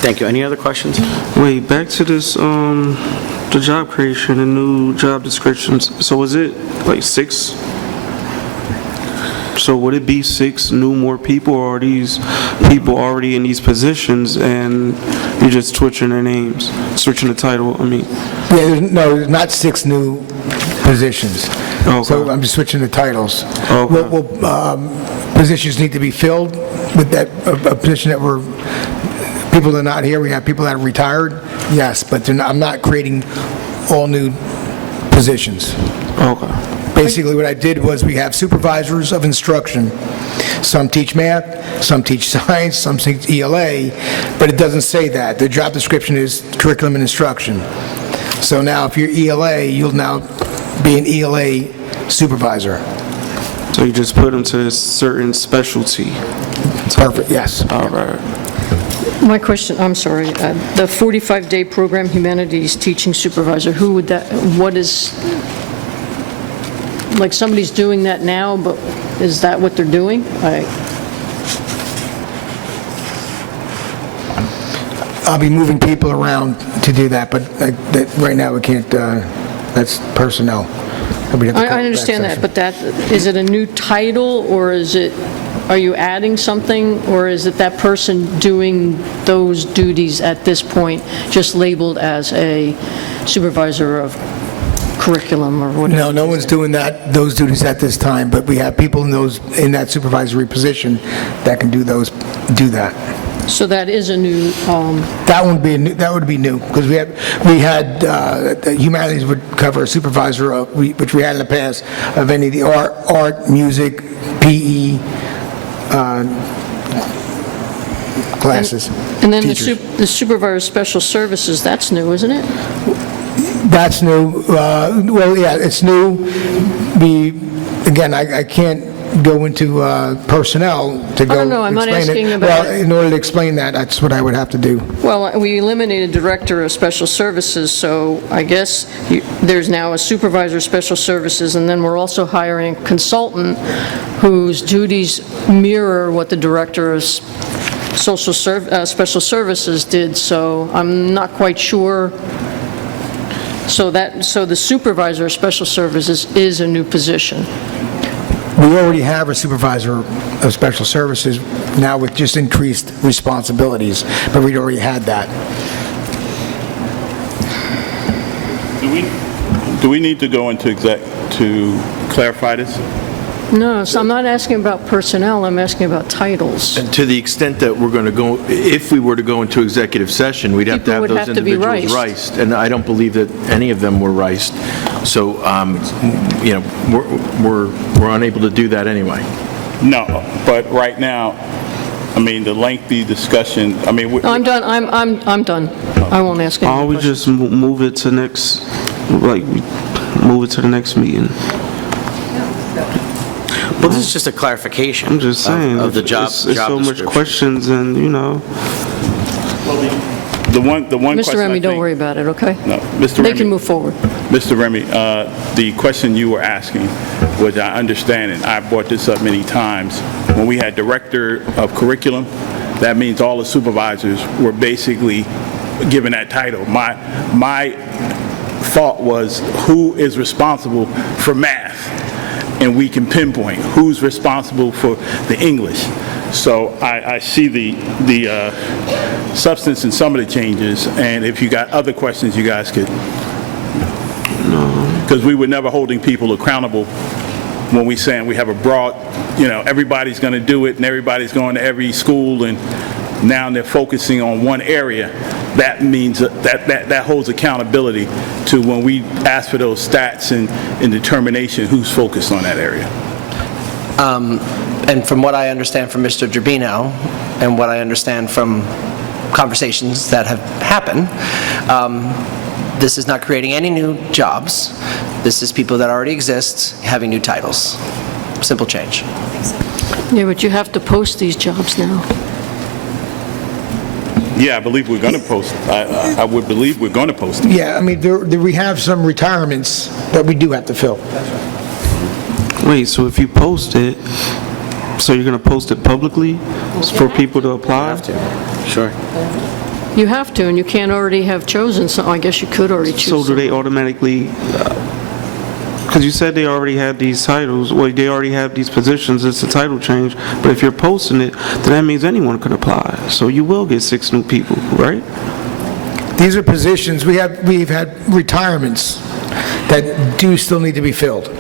Thank you. Any other questions? Wait, back to this, the job creation and new job descriptions. So is it like 6? So would it be 6 more people, or are these people already in these positions and you're just switching their names, switching the title, I mean? Yeah, there's not 6 new positions. Okay. So I'm just switching the titles. Okay. Positions need to be filled with that, a position that we're, people that are not here, we have people that are retired, yes, but I'm not creating all new positions. Okay. Basically, what I did was we have supervisors of instruction. Some teach math, some teach science, some teach ELA, but it doesn't say that. The job description is curriculum and instruction. So now if you're ELA, you'll now be an ELA supervisor. So you just put them to a certain specialty? Perfect, yes. All right. My question, I'm sorry, the 45-day program humanities teaching supervisor, who would that, what is, like somebody's doing that now, but is that what they're doing? I'll be moving people around to do that, but right now we can't, that's personnel. I understand that, but is it a new title, or are you adding something, or is it that person doing those duties at this point, just labeled as a supervisor of curriculum or whatever? No one's doing those duties at this time, but we have people in that supervisory position that can do that. So that is a new, That would be new, because we had, the humanities would cover a supervisor, which we had in the past, of any of the art, music, PE, classes. and then teachers. the supervisor of special services, that's new, isn't it? That's new. Well, yeah, it's new. Again, I can't go into personnel to go no, I'm not explain asking it. about- Well, in order to explain that, that's what I would have to do. Well, we eliminated director of special services, so I guess there's now a supervisor of special services, and then we're also hiring a consultant whose duties mirror what the director of special services did, so I'm not quite sure. So the supervisor of special services is a new position. We already have a supervisor of special services now with just increased responsibilities, but we already had that. Do we need to go into exec to clarify this? No, so I'm not asking about personnel, I'm asking about titles. And to the extent that we're going to go, if we were to go into executive session, we'd have to People have would those have to be individuals riced. riced, and I don't believe that any of them were riced. So, we're unable to do that anyway. No, but right now, I mean, the lengthy discussion, I mean... No, I'm done, I'm done. I won't ask any Or more we questions. just move it to move it to the next meeting. Well, this is just a clarification. I'm just saying, Of the job it's so much description. questions and, The one Mr. question Remy, I don't think- worry about it, okay? No, Mr. They Remy. can move forward. Mr. Remy, the question you were asking, which I understand, and I brought this up many times, when we had director of curriculum, that means all the supervisors were basically given that title. My thought was, who is responsible for math? And we can pinpoint who's responsible for the English. So I see the substance in some of the changes, and if you got other questions, you guys could. Because we were never holding people accountable when we saying we have a broad, everybody's going to do it, and everybody's going to every school, and now they're focusing on one area. That means that holds accountability to when we ask for those stats and determination who's focused on that area. And from what I understand from Mr. Gerbino, and what I understand from conversations that have happened, this is not creating any new jobs. This is people that already exist having new titles. Simple change. Yeah, but you have to post these jobs now. Yeah, I believe we're going to post. I would believe we're going to post it. Yeah, I mean, we have some retirements that we do have to fill. Wait, so if you post it, so you're going to post it publicly for people to apply? Sure. You have to, and you can't already have chosen, so I guess you could already choose. So do they automatically, because you said they already had these titles, well, they already have these positions, it's a title change, but if you're posting it, then that means anyone can apply. So you will get 6 new people, right? These are positions, we've had retirements that do still need to be filled.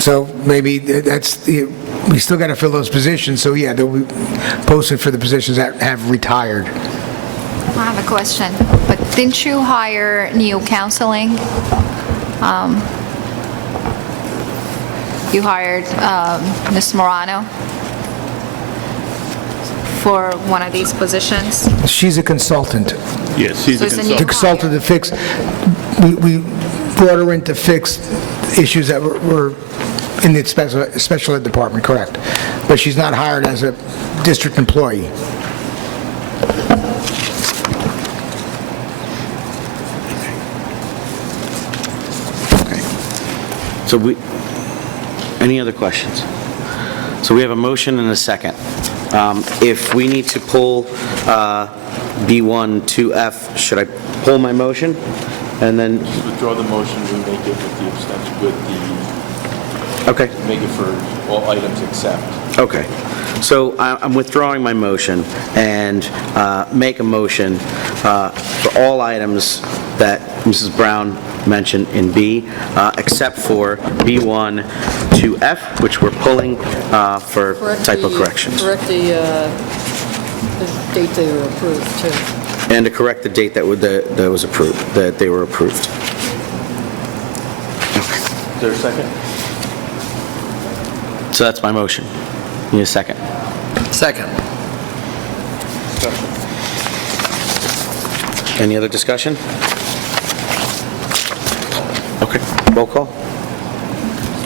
So maybe we still got to fill those positions, so yeah, they'll be posted for the positions that have retired. I have a question, but didn't you hire new counseling? You hired Ms. Morano for one of these positions? She's a consultant. Yes, she's So a it's a new The consultant. consultant to fix, we brought her in to fix issues that were in the special ed department, correct. But she's not hired as a district employee. So any other questions? So we have a motion and a second. If we need to pull B1 to F, should I pull my motion? And then, Withdraw the motion, we make it with the abstention, okay. make it for all items except. Okay. So I'm withdrawing my motion and make a motion for all items that Mrs. Brown mentioned in B, except for B1 to F, which we're pulling for typo corrections. Correct the The date they were approved, too. And to correct the date that was approved, that they were approved. Is there a second? So that's my motion. Need a second? Second. Any other discussion? Okay, roll call.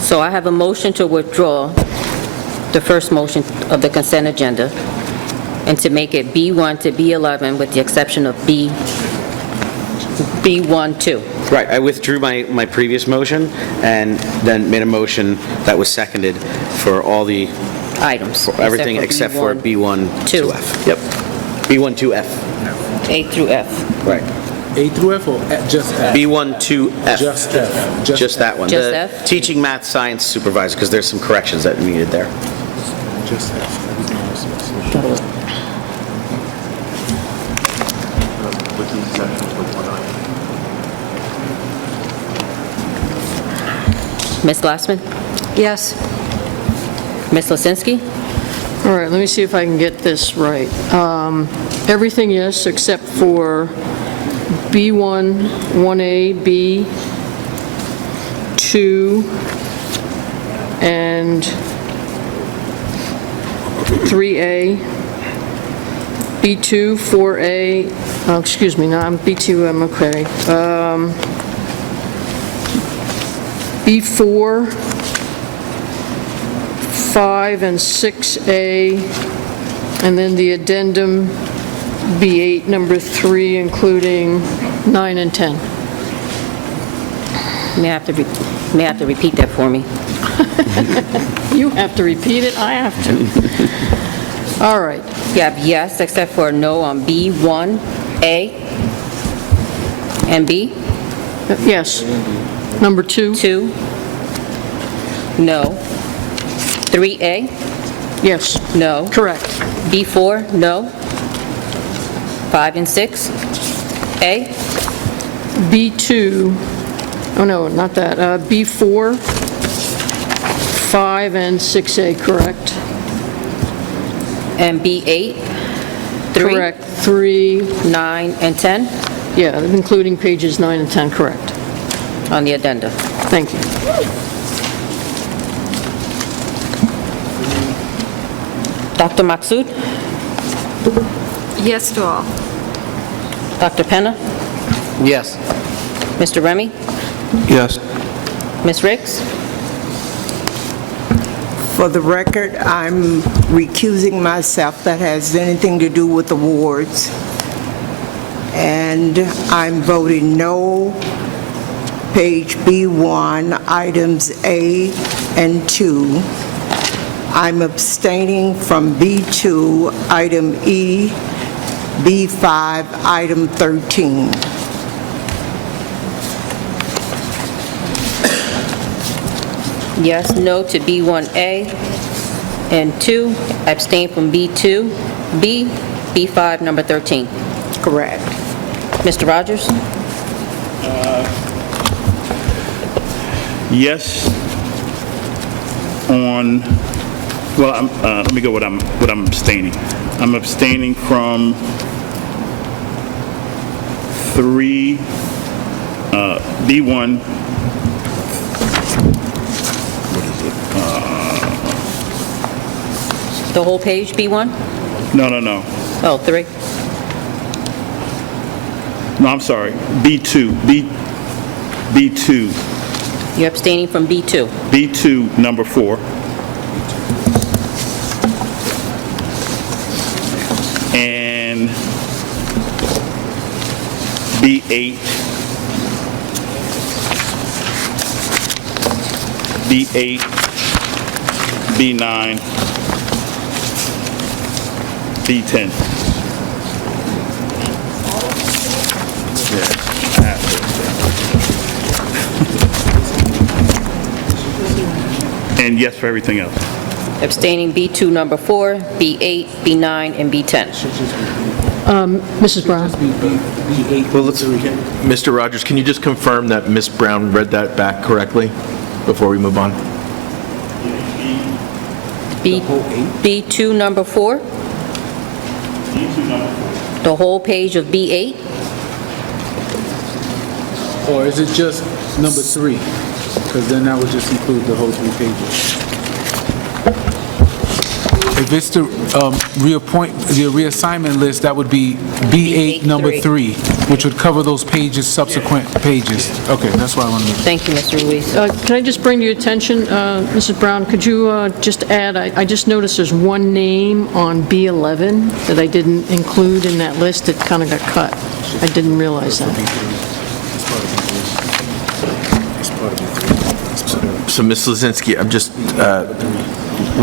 So I have a motion to withdraw the first motion of the consent agenda and to make it B1 to B11 with the exception of B1, 2. Right, I withdrew my previous motion and then made a motion that was seconded for all the Items. for everything except for B1 2. 2F. Yep. B1 2F. A through F. Right. A through F or just F? B1 2F. Just F. Just that one. Just The F? Teaching math science supervisor, because there's some corrections that needed there. Just F. Everything else is- With the exceptions of one item. Ms. Glassman? Yes. Ms. Lisinski? All right, let me see if I can get this right. Everything yes, except for B1, 1A, B2, and 3A, B2, 4A, oh, excuse me, no, I'm B2, I'm okay. B4, 5 and 6A, and then the addendum B8, number 3, including 9 and 10. May I have to repeat that for me? You have to repeat it, I have to. All right. You have yes, except for no on B1, A, and B? Yes. Number 2? 2. No. 3A? Yes. No. Correct. B4? No. 5 and 6? A? B2, oh no, not that, B4, 5 and 6A, correct? And B8? 3? Correct. 3, 9, and 10 yeah, including pages 9 and 10, correct. on the addenda. Thank you. Dr. Maksud? Yes to all. Dr. Penna? Yes. Mr. Remy? Yes. Ms. Riggs? For the record, I'm recusing myself. That has anything to do with awards. And I'm voting no, page B1, items A and 2. I'm abstaining from B2, item E, B5, item 13. Yes, no to B1A and 2, abstain from B2, B, B5, number 13. Correct. Mr. Rogers? Yes on, well, let me go what I'm abstaining. I'm abstaining from 3, B1, The whole page, B1? no. Oh, 3. No, I'm sorry, B2, B2, You're abstaining from B2. B2, number 4. And B8, B8, B9, B10. And yes for everything else. Abstaining B2, number 4, B8, B9, and B10. Mrs. Brown? Well, Mr. Rogers, can you just confirm that Ms. Brown read that back correctly before we move on? B2, number 4, The whole page of B8? Or is it just number 3? Because then that would just include the whole 3 pages. If it's the the reassignment list, that would be B8 number 3, which would cover those pages, subsequent pages. Okay, that's what I wanted to. Thank you, Mr. Ruiz. Can I just bring to your attention, Mrs. Brown, could you just add, I just noticed there's one name on B11 that I didn't include in that list. It kind of got cut. I didn't realize that. So, Ms. Lozinski, I'm just,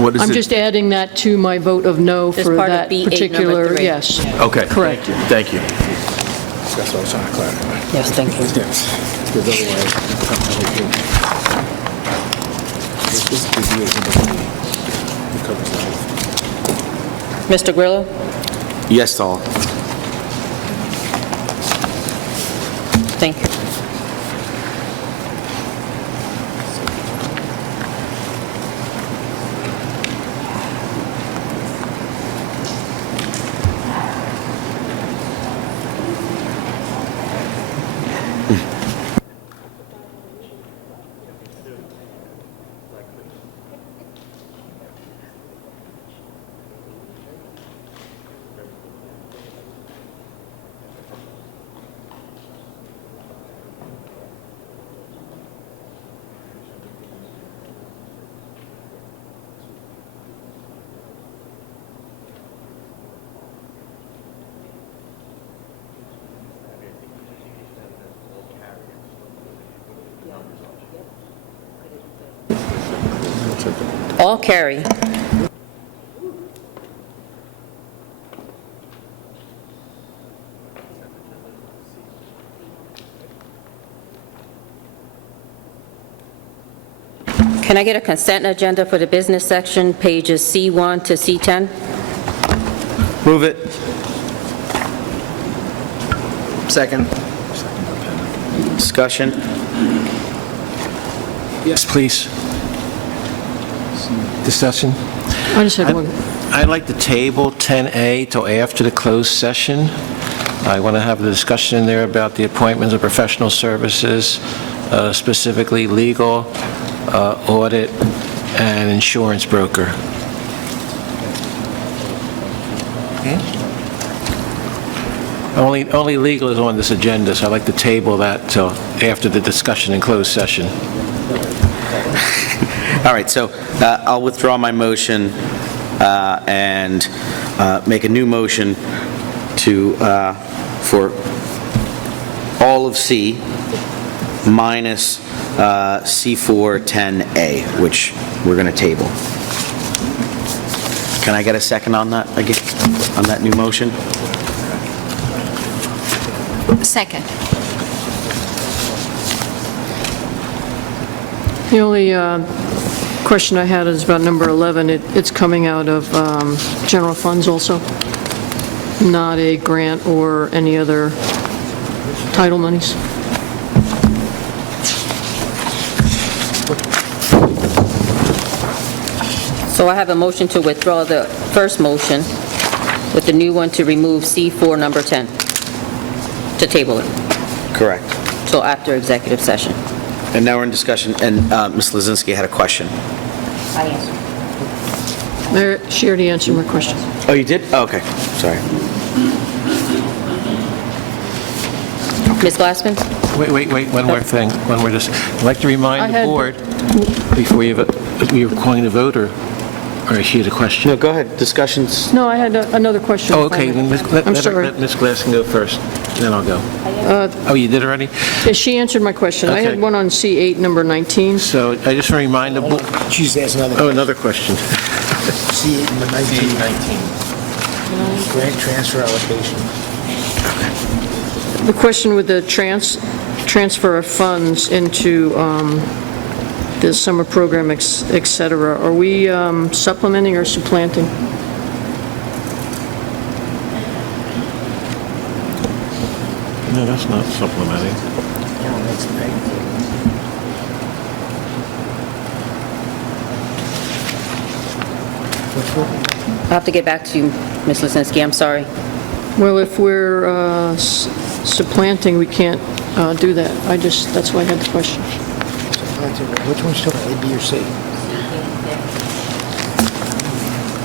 what is it? I'm just adding that to my vote of no As for part of that B8 number particular, 3. yes. Okay. Correct. Thank you. That's what I was trying to clarify. Yes, thank you. Yes, because otherwise, this is the it covers the whole. Mr. Grillo? Yes to all. Thank you. All carry. Can I get a consent agenda for the business section, pages C1 to C10? Move it. Second. Discussion? Yes, please. Discussion? I just had one. I'd like to table 10A till after the closed session. I want to have the discussion in there about the appointments of professional services, specifically legal, audit, and insurance broker. Only legal is on this agenda, so I'd like to table that till after the discussion in closed session. All right, so I'll withdraw my motion and make a new motion to, for all of C minus C4 10A, which we're going to table. Can I get a second on that again, on that new motion? Second. The only question I had is about number 11. It's coming out of general funds also, not a grant or any other title monies. So I have a motion to withdraw the first motion with the new one to remove C4 number 10, to table it Correct. till after executive session. And now we're in discussion, and Ms. Lozinski had a question. I answered. She already answered my question. Oh, you did? Oh, okay, sorry. Ms. Glassman? Wait, one more thing. One more, I'd like to remind the board, before you're calling the vote, or she had a question? No, go ahead, discussions. No, I had another question. Oh, okay, then I'm sorry. let Ms. Glassman go first, then I'll go. Oh, you did already? Yeah, she answered my question. I Okay. had one on C8, number 19. So I just want to remind the board. She's asked another. Oh, another question. See it in the 19. Grant transfer allocation. The question with the transfer of funds into the summer program, et cetera, are we supplementing or supplanting? No, that's not supplementing. I'll have to get back to you, Ms. Lisinski, I'm sorry. Well, if we're supplanting, we can't do that. That's why I had the question. Which one's still A, B, or C?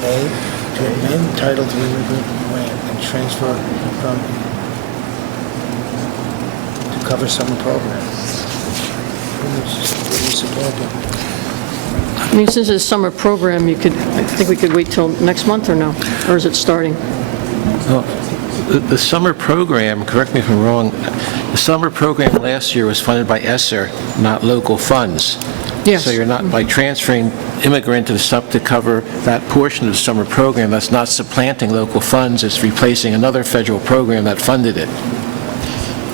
A, to amend Title III grant and transfer from, to cover summer program. I mean, since it's summer program, I think we could wait till next month or no? Or is it starting? Well, the summer program, correct me if I'm wrong, the summer program last year was funded by ESSER, not local funds. Yes. So you're not, by transferring immigrant to cover that portion of the summer program, that's not supplanting local funds, it's replacing another federal program that funded it.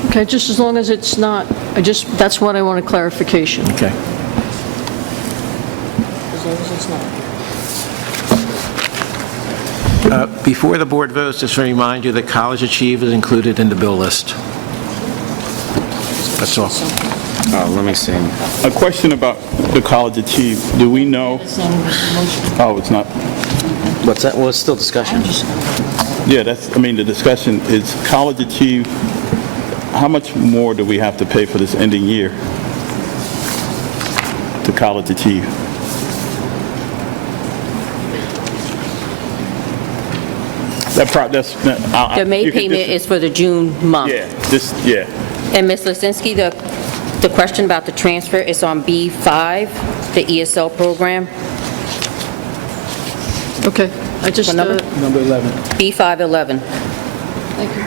Okay, just as long as it's not, that's what I want a clarification. Okay. As long as it's not. Before the board votes, just to remind you that College Achieve is included in the bill list. That's all. Let me see. A question about the College Achieve. Do we know? Oh, it's not. What's that? Well, it's still discussion. Yeah, the discussion is College Achieve. How much more do we have to pay for this ending year to College Achieve? The May payment is for the June month. Yeah. And Ms. Lisinski, the question about the transfer is on B5, the ESL program. Okay, I just... What number? Number 11. B511. Thank you.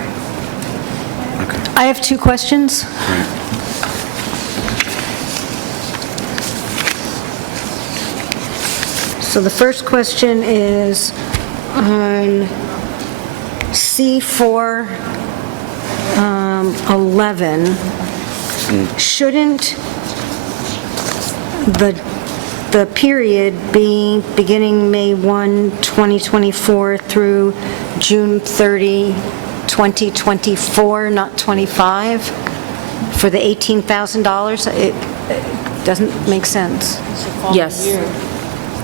I have two questions. So the first question is on C4 11. Shouldn't the period be beginning May 1, 2024 through June 30, 2024, not 25, for the $18,000? It doesn't make sense. Yes.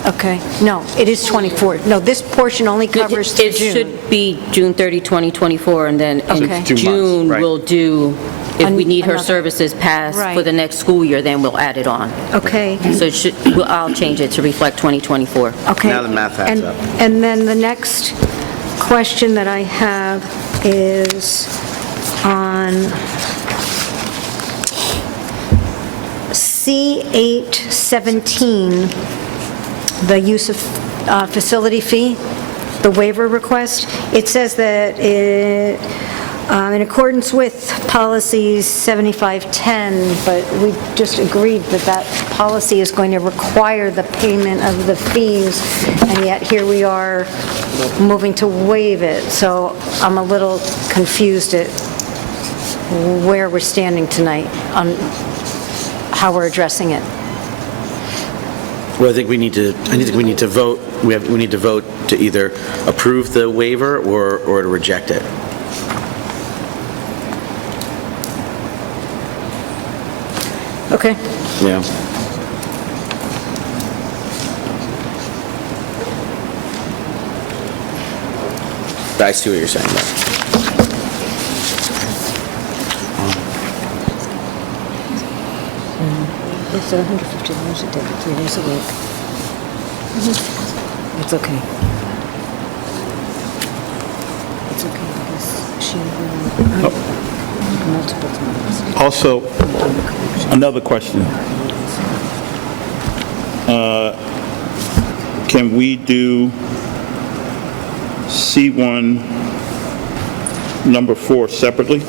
Okay, no, it is 24. No, this portion only covers through It June. should be June 30, 2024, and then Okay. in 2 months, June, right. we'll do, if we need her Another- services passed for Right. the next school year, then we'll add it on. Okay. So it should, I'll change it to reflect 2024. Okay. Now the math adds And- up. And then the next question that I have is on C817, the use of facility fee, the waiver request. It says that in accordance with policies 7510, but we just agreed that that policy is going to require the payment of the fees, and yet here we are moving to waive it. So I'm a little confused at where we're standing tonight on how we're addressing it. Well, I think we need to vote, we need to vote to either approve the waiver or to reject it. Okay. Yeah. I see what you're saying, though. It's $150 a day, 3 days a week. It's okay. It's okay because she will multiple times. Also, another question. Can we do C1 number 4 separately?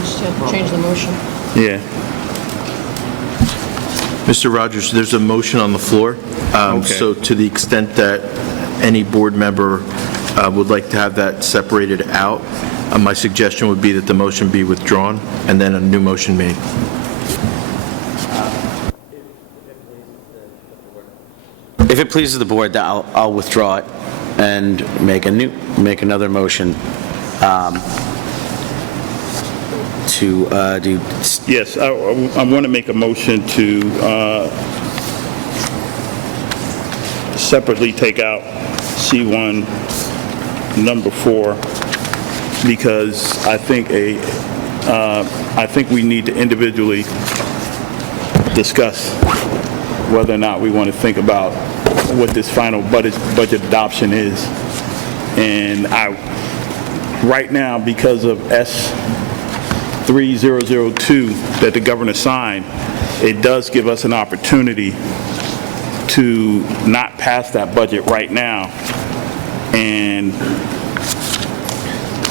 Just have to change the motion. Yeah. Mr. Rogers, there's a motion on the floor. Okay. So to the extent that any board member would like to have that separated out, my suggestion would be that the motion be withdrawn and then a new motion made. If it pleases the board, I'll withdraw it and make another motion to do... Yes, I want to make a motion to separately take out C1 number 4 because I think we need to individually discuss whether or not we want to think about what this final budget adoption is. And right now, because of S3002 that the governor signed, it does give us an opportunity to not pass that budget right now and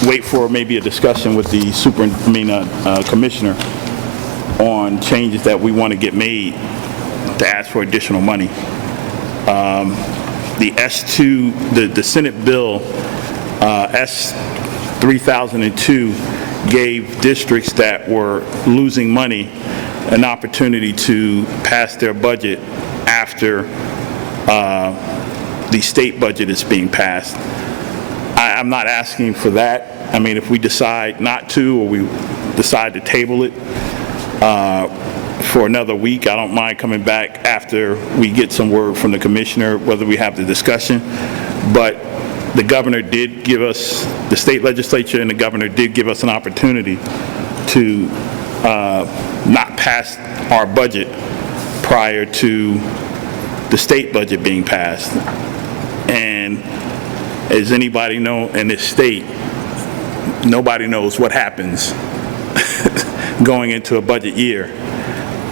wait for maybe a discussion with the commissioner on changes that we want to get made to ask for additional money. The S2, the Senate bill, S3002, gave districts that were losing money an opportunity to pass their budget after the state budget is being passed. I'm not asking for that. I mean, if we decide not to, or we decide to table it for another week, I don't mind coming back after we get some word from the commissioner, whether we have the discussion. But the governor did give us, the state legislature and the governor did give us an opportunity to not pass our budget prior to the state budget being passed. And as anybody know in this state, nobody knows what happens going into a budget year.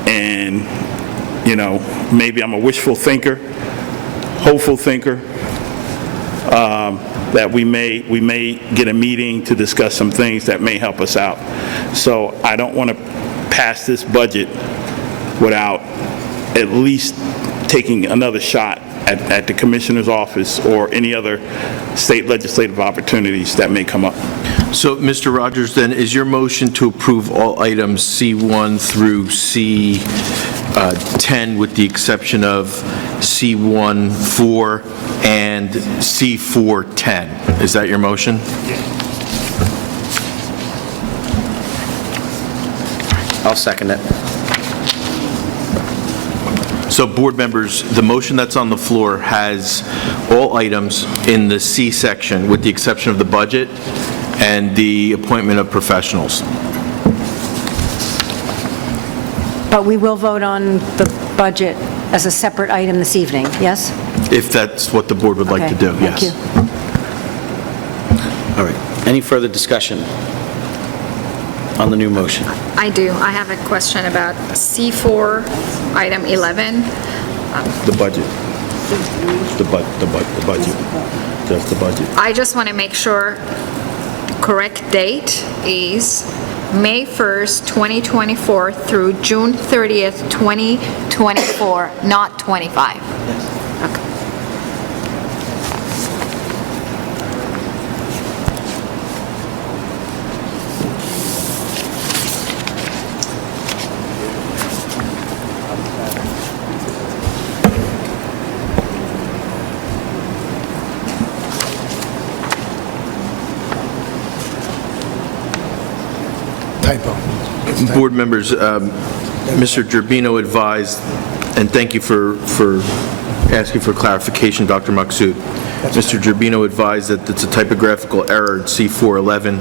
And, you know, maybe I'm a wishful thinker, hopeful thinker, that we may get a meeting to discuss some things that may help us out. So I don't want to pass this budget without at least taking another shot at the commissioner's office or any other state legislative opportunities that may come up. So, Mr. Rogers, then, is your motion to approve all items C1 through C10 with the exception of C14 and C410? Is that your motion? I'll second it. So, board members, the motion that's on the floor has all items in the C section with the exception of the budget and the appointment of professionals. But we will vote on the budget as a separate item this evening, yes? If that's what the board would like to do, Thank yes. you. All right. Any further discussion on the new motion? I do. I have a question about C4, item 11. The budget. The budget. Just the budget. I just want to make sure correct date is May 1st, 2024 through June 30th, 2024, not 25. Okay. Typo. Board members, Mr. Gerbino advised, and thank you for asking for clarification, Dr. Maksud. Mr. Gerbino advised that it's a typographical error in C411.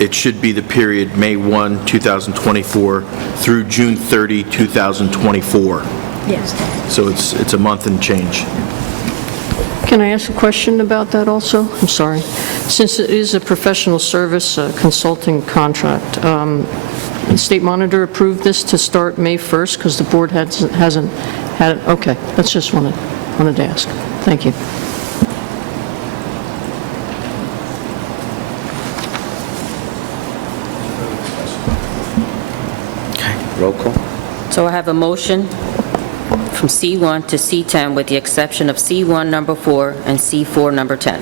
It should be the period May 1, 2024 through June 30, 2024. Yes. So it's a month and change. Can I ask a question about that also? I'm sorry. Since it is a professional service consulting contract, the state monitor approved this to start May 1st because the board hasn't had it? Okay, that's just wanted to ask. Thank you. Okay, roll call. So I have a motion from C1 to C10 with the exception of C1 number 4 and C4 number 10.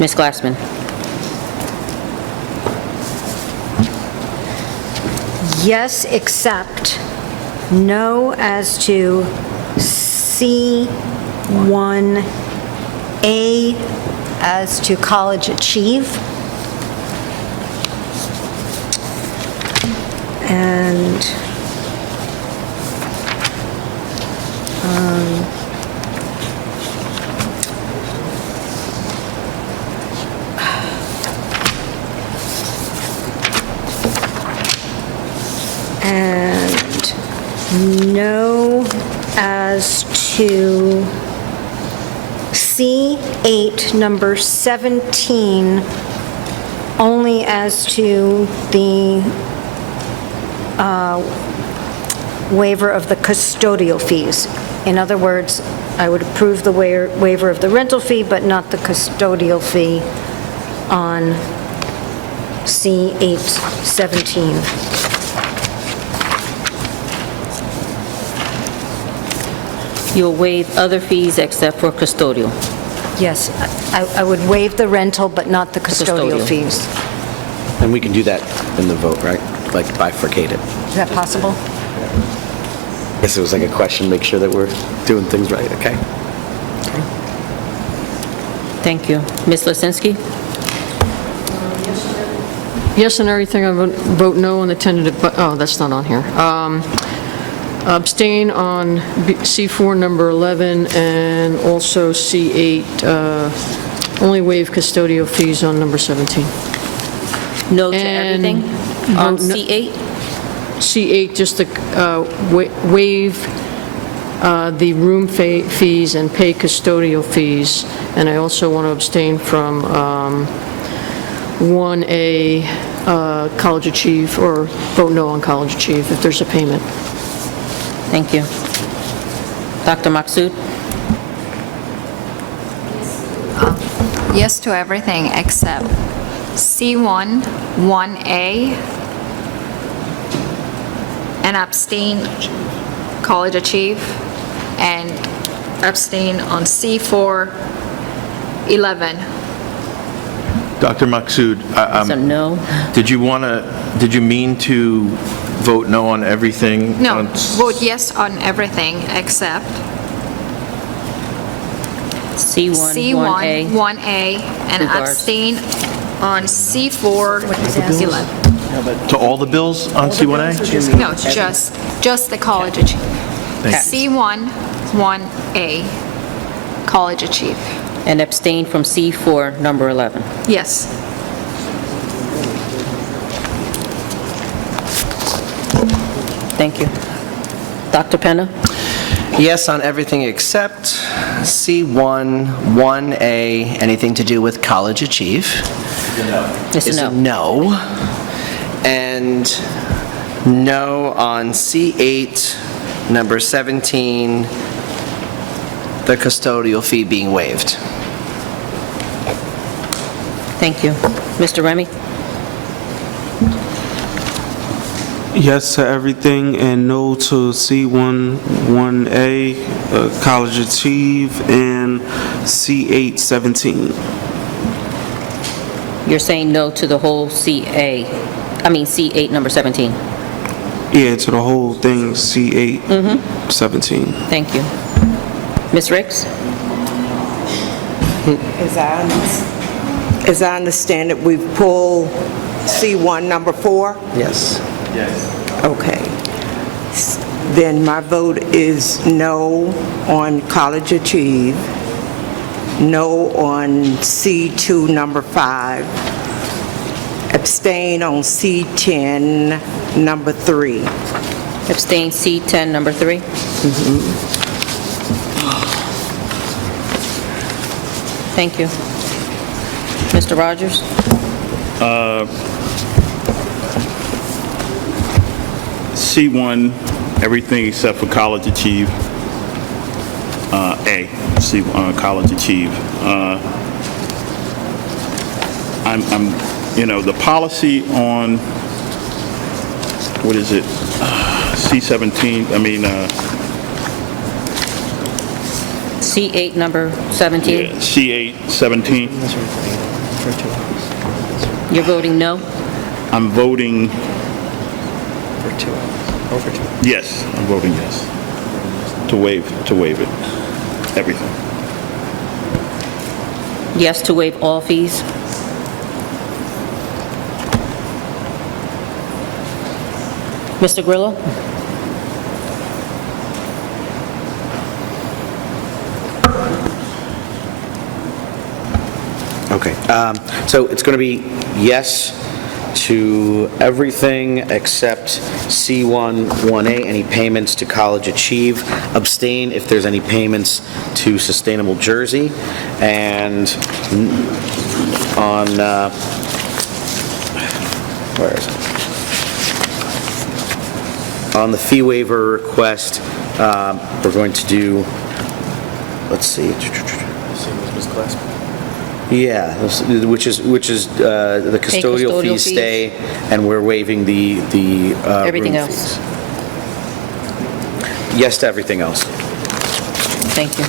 Ms. Glassman. Yes, except no as to C1A as to College Achieve. And no as to C8, number 17, only as to the waiver of the custodial fees. In other words, I would approve the waiver of the rental fee, but not the custodial fee on C817. You'll waive other fees except for custodial. Yes, I would waive the rental, but not the custodial custodial. fees. And we can do that in the vote, right? Like bifurcate it. Is that possible? Guess it was like a question, make sure that we're doing things right, okay? Thank you. Ms. Lisinski? Yes on everything, I vote no on the tentative, oh, that's not on here. Abstain on C4, number 11, and also C8, only waive custodial fees on number 17. No to everything on C8? C8, just to waive the room fees and pay custodial fees. And I also want to abstain from 1A, College Achieve, or vote no on College Achieve if there's a payment. Thank you. Dr. Maksud? Yes to everything except C1, 1A, and abstain College Achieve, and abstain on C4, 11. Dr. Maksud, So no? did you mean to vote no on everything? No, vote yes on everything except C1, C1, 1A. 1A, and Regards. abstain on C4, 11. To all the bills on C1A? No, just the College Achieve. Thank you. C1, 1A, College Achieve. And abstain from C4, number 11. Yes. Thank you. Dr. Penna? Yes on everything except C1, 1A, anything to do with College Achieve. It's a Is no. a no. And no on C8, number 17, the custodial fee being waived. Thank you. Mr. Remy? Yes to everything and no to C1, 1A, College Achieve, and C8, 17. You're saying no to the whole C8, number 17. Yeah, to the whole thing, C8, 17. Thank you. Ms. Ricks? As I understand it, we've pulled C1, number 4? Yes. Okay. Then my vote is no on College Achieve, no on C2, number 5, abstain on C10, number 3. Abstain C10, number 3? Thank you. Mr. Rogers? C1, everything except for College Achieve. A, C1, College Achieve. The policy on, what is it? C17, C8, number 17? C8, 17. You're voting no? I'm voting... Yes, I'm voting yes. To waive it, everything. Yes to waive all fees? Mr. Grillo? Okay, so it's going to be yes to everything except C1, 1A, any payments to College Achieve, abstain if there's any payments to Sustainable Jersey, and on, where is it? On the fee waiver request, we're going to do, let's see. Yeah, which is the custodial custodial fees fees. stay, and we're waiving the Everything room else. fees. Yes to everything else. Thank you.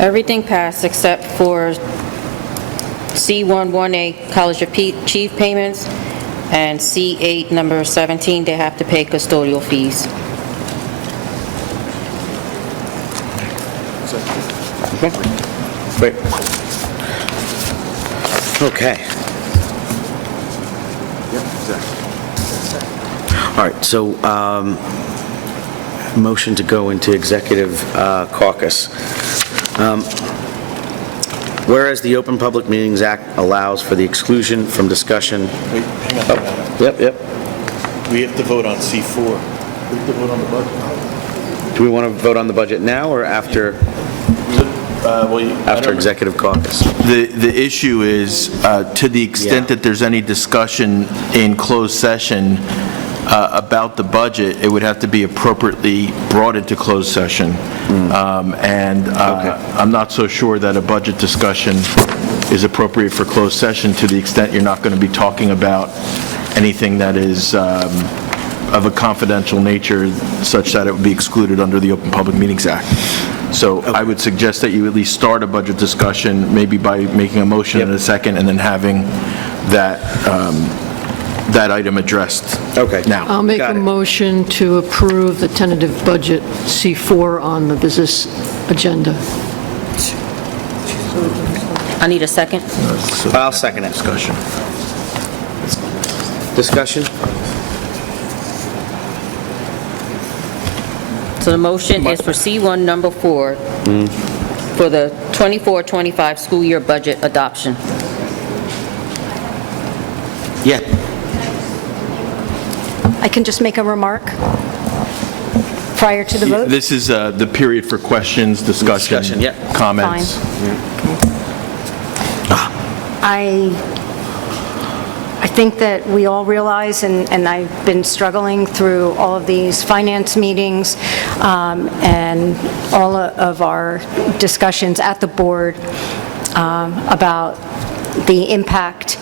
Everything passed except for C1, 1A, College Achieve payments, and C8, number 17, they have to pay custodial fees. Great. Okay. All right, so motion to go into executive caucus. Whereas the Open Public Meetings Act allows for the exclusion from discussion. Wait, hang on. Yep. We have to vote on C4. We have to vote on the budget. Do we want to vote on the budget now or after? After executive caucus. The issue is, to the extent that there's any discussion in closed session about the budget, it would have to be appropriately brought into closed session. I'm not so sure that a budget discussion is appropriate for closed session to the extent you're not going to be talking about anything that is of a confidential nature such that it would be excluded under the Open Public Meetings Act. So I would suggest that you at least start a budget discussion, maybe by making a motion in a second, and then having that that item addressed now. I'll make a motion to approve the tentative budget C4 on the business agenda. I need a second. I'll second it. Discussion? So the motion is for C1, number 4, for the 24-25 school year budget adoption. Yeah. I can just make a remark prior to the vote? This is the period for questions, discussion, comments. I think that we all realize, and I've been struggling through all of these finance meetings and all of our discussions at the board about the impact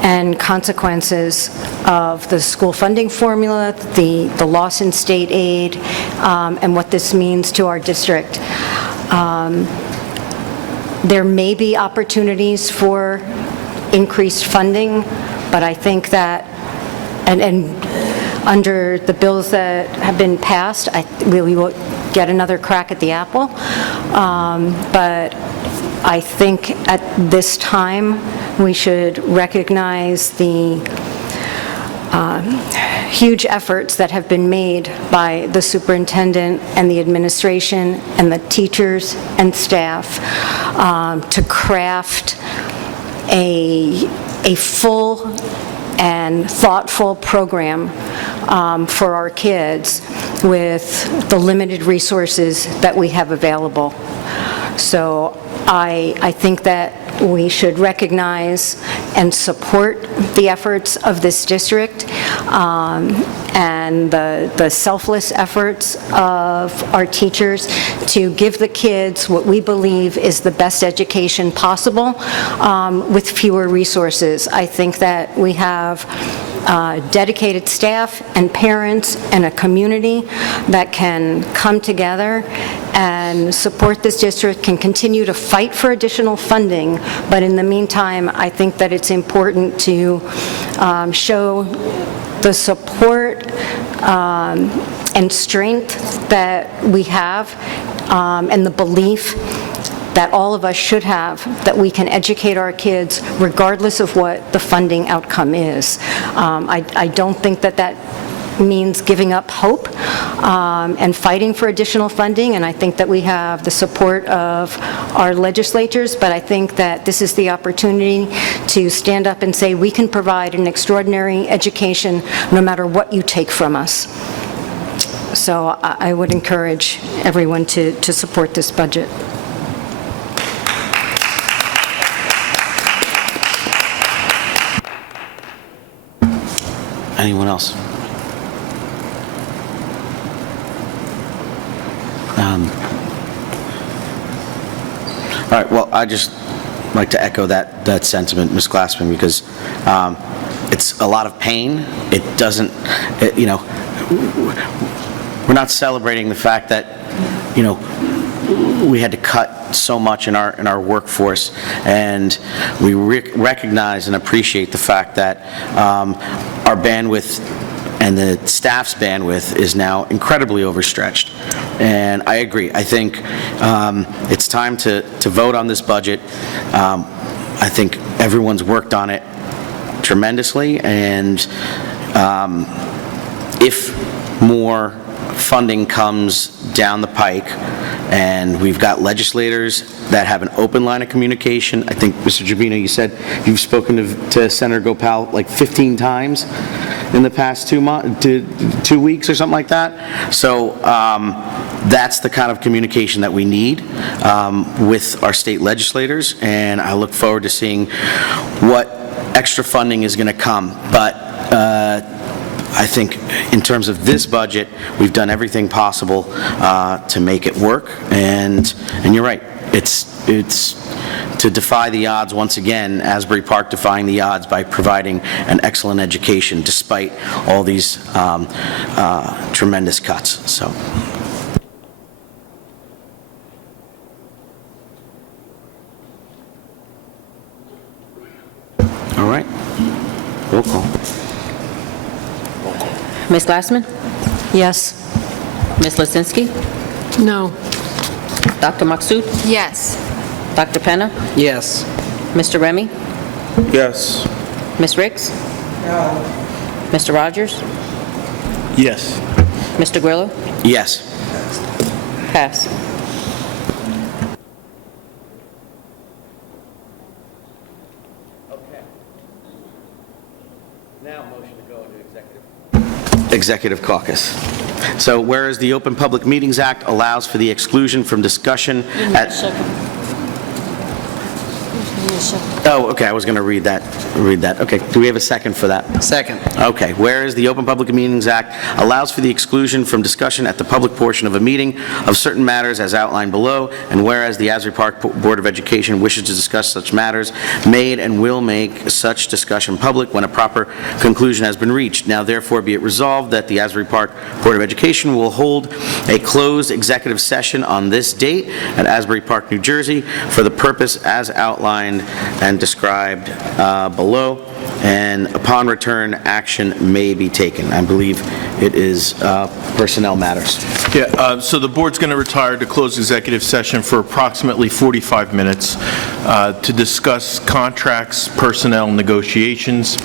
and consequences of the school funding formula, the loss in state aid, and what this means to our district. There may be opportunities for increased funding, but I think that, and under the bills that have been passed, we will get another crack at the apple. But I think at this time, we should recognize the huge efforts that have been made by the superintendent and the administration and the teachers and staff to craft a full and thoughtful program for our kids with the limited resources that we have available. So I think that we should recognize and support the efforts of this district and the selfless efforts of our teachers to give the kids what we believe is the best education possible with fewer resources. I think that we have dedicated staff and parents and a community that can come together and support this district, can continue to fight for additional funding, but in the meantime, I think that it's important to show the support and strength that we have and the belief that all of us should have, that we can educate our kids regardless of what the funding outcome is. I don't think that that means giving up hope and fighting for additional funding, and I think that we have the support of our legislators, but I think that this is the opportunity to stand up and say we can provide an extraordinary education no matter what you take from us. So I would encourage everyone to support this budget. Anyone else? All right, well, I just like to echo that sentiment, Ms. Glassman, because it's a lot of pain. It doesn't, you know, we're not celebrating the fact that, you know, we had to cut so much in our workforce, and we recognize and appreciate the fact that our bandwidth and the staff's bandwidth is now incredibly overstretched. And I agree. I think it's time to vote on this budget. I think everyone's worked on it tremendously, and if more funding comes down the pike, and we've got legislators that have an open line of communication. I think, Mr. Giardino, you said you've spoken to Senator Gopal like 15 times in the past 2 weeks or something like that. So that's the kind of communication that we need with our state legislators, and I look forward to seeing what extra funding is going to come. But I think in terms of this budget, we've done everything possible to make it work, and you're right. It's to defy the odds once again. Asbury Park defying the odds by providing an excellent education despite all these tremendous cuts. So. All right. Roll call. Ms. Glassman? Yes. Ms. Lisinski? No. Dr. Maksud? Yes. Dr. Penna? Yes. Mr. Remy? Yes. Ms. Ricks? No. Mr. Rogers? Yes. Mr. Grillo? Yes. Pass. Executive caucus. So whereas the Open Public Meetings Act allows for the exclusion from discussion at... Oh, okay, I was going to read that. Okay, do we have a second for that? Second. Okay, whereas the Open Public Meetings Act allows for the exclusion from discussion at the public portion of a meeting of certain matters as outlined below, and whereas the Asbury Park Board of Education wishes to discuss such matters, made and will make such discussion public when a proper conclusion has been reached. Now therefore be it resolved that the Asbury Park Board of Education will hold a closed executive session on this date at Asbury Park, New Jersey, for the purpose as outlined and described below, and upon return, action may be taken. I believe it is personnel matters. Yeah, so the board's going to retire to close executive session for approximately 45 minutes to discuss contracts, personnel negotiations.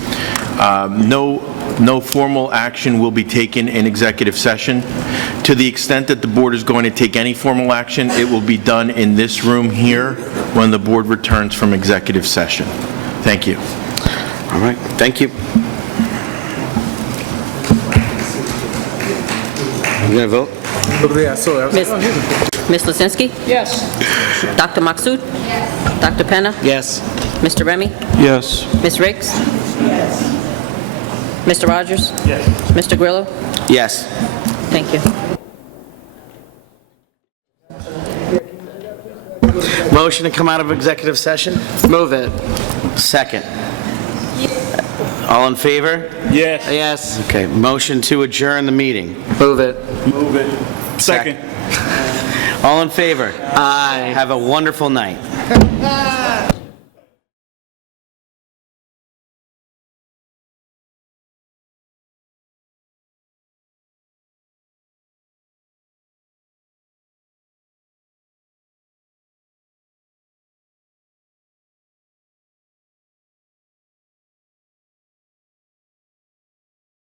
No formal action will be taken in executive session. To the extent that the board is going to take any formal action, it will be done in this room here when the board returns from executive session. Thank you. All right, thank you. You going to vote? Look there, I saw it. I was like, oh, here's a- Ms. Losinski? Yes. Dr. Maksud? Yes. Dr. Penna? Yes. Mr. Remy? Yes. Ms. Riggs? Yes. Mr. Rogers? Yes. Mr. Grillo? Yes. Thank you. Motion to come out of executive session? Move it. Second. All in favor? Yes. Yes. Okay, motion to adjourn the meeting. Move it. Move it. Second. All in favor? Aye. Have a wonderful night.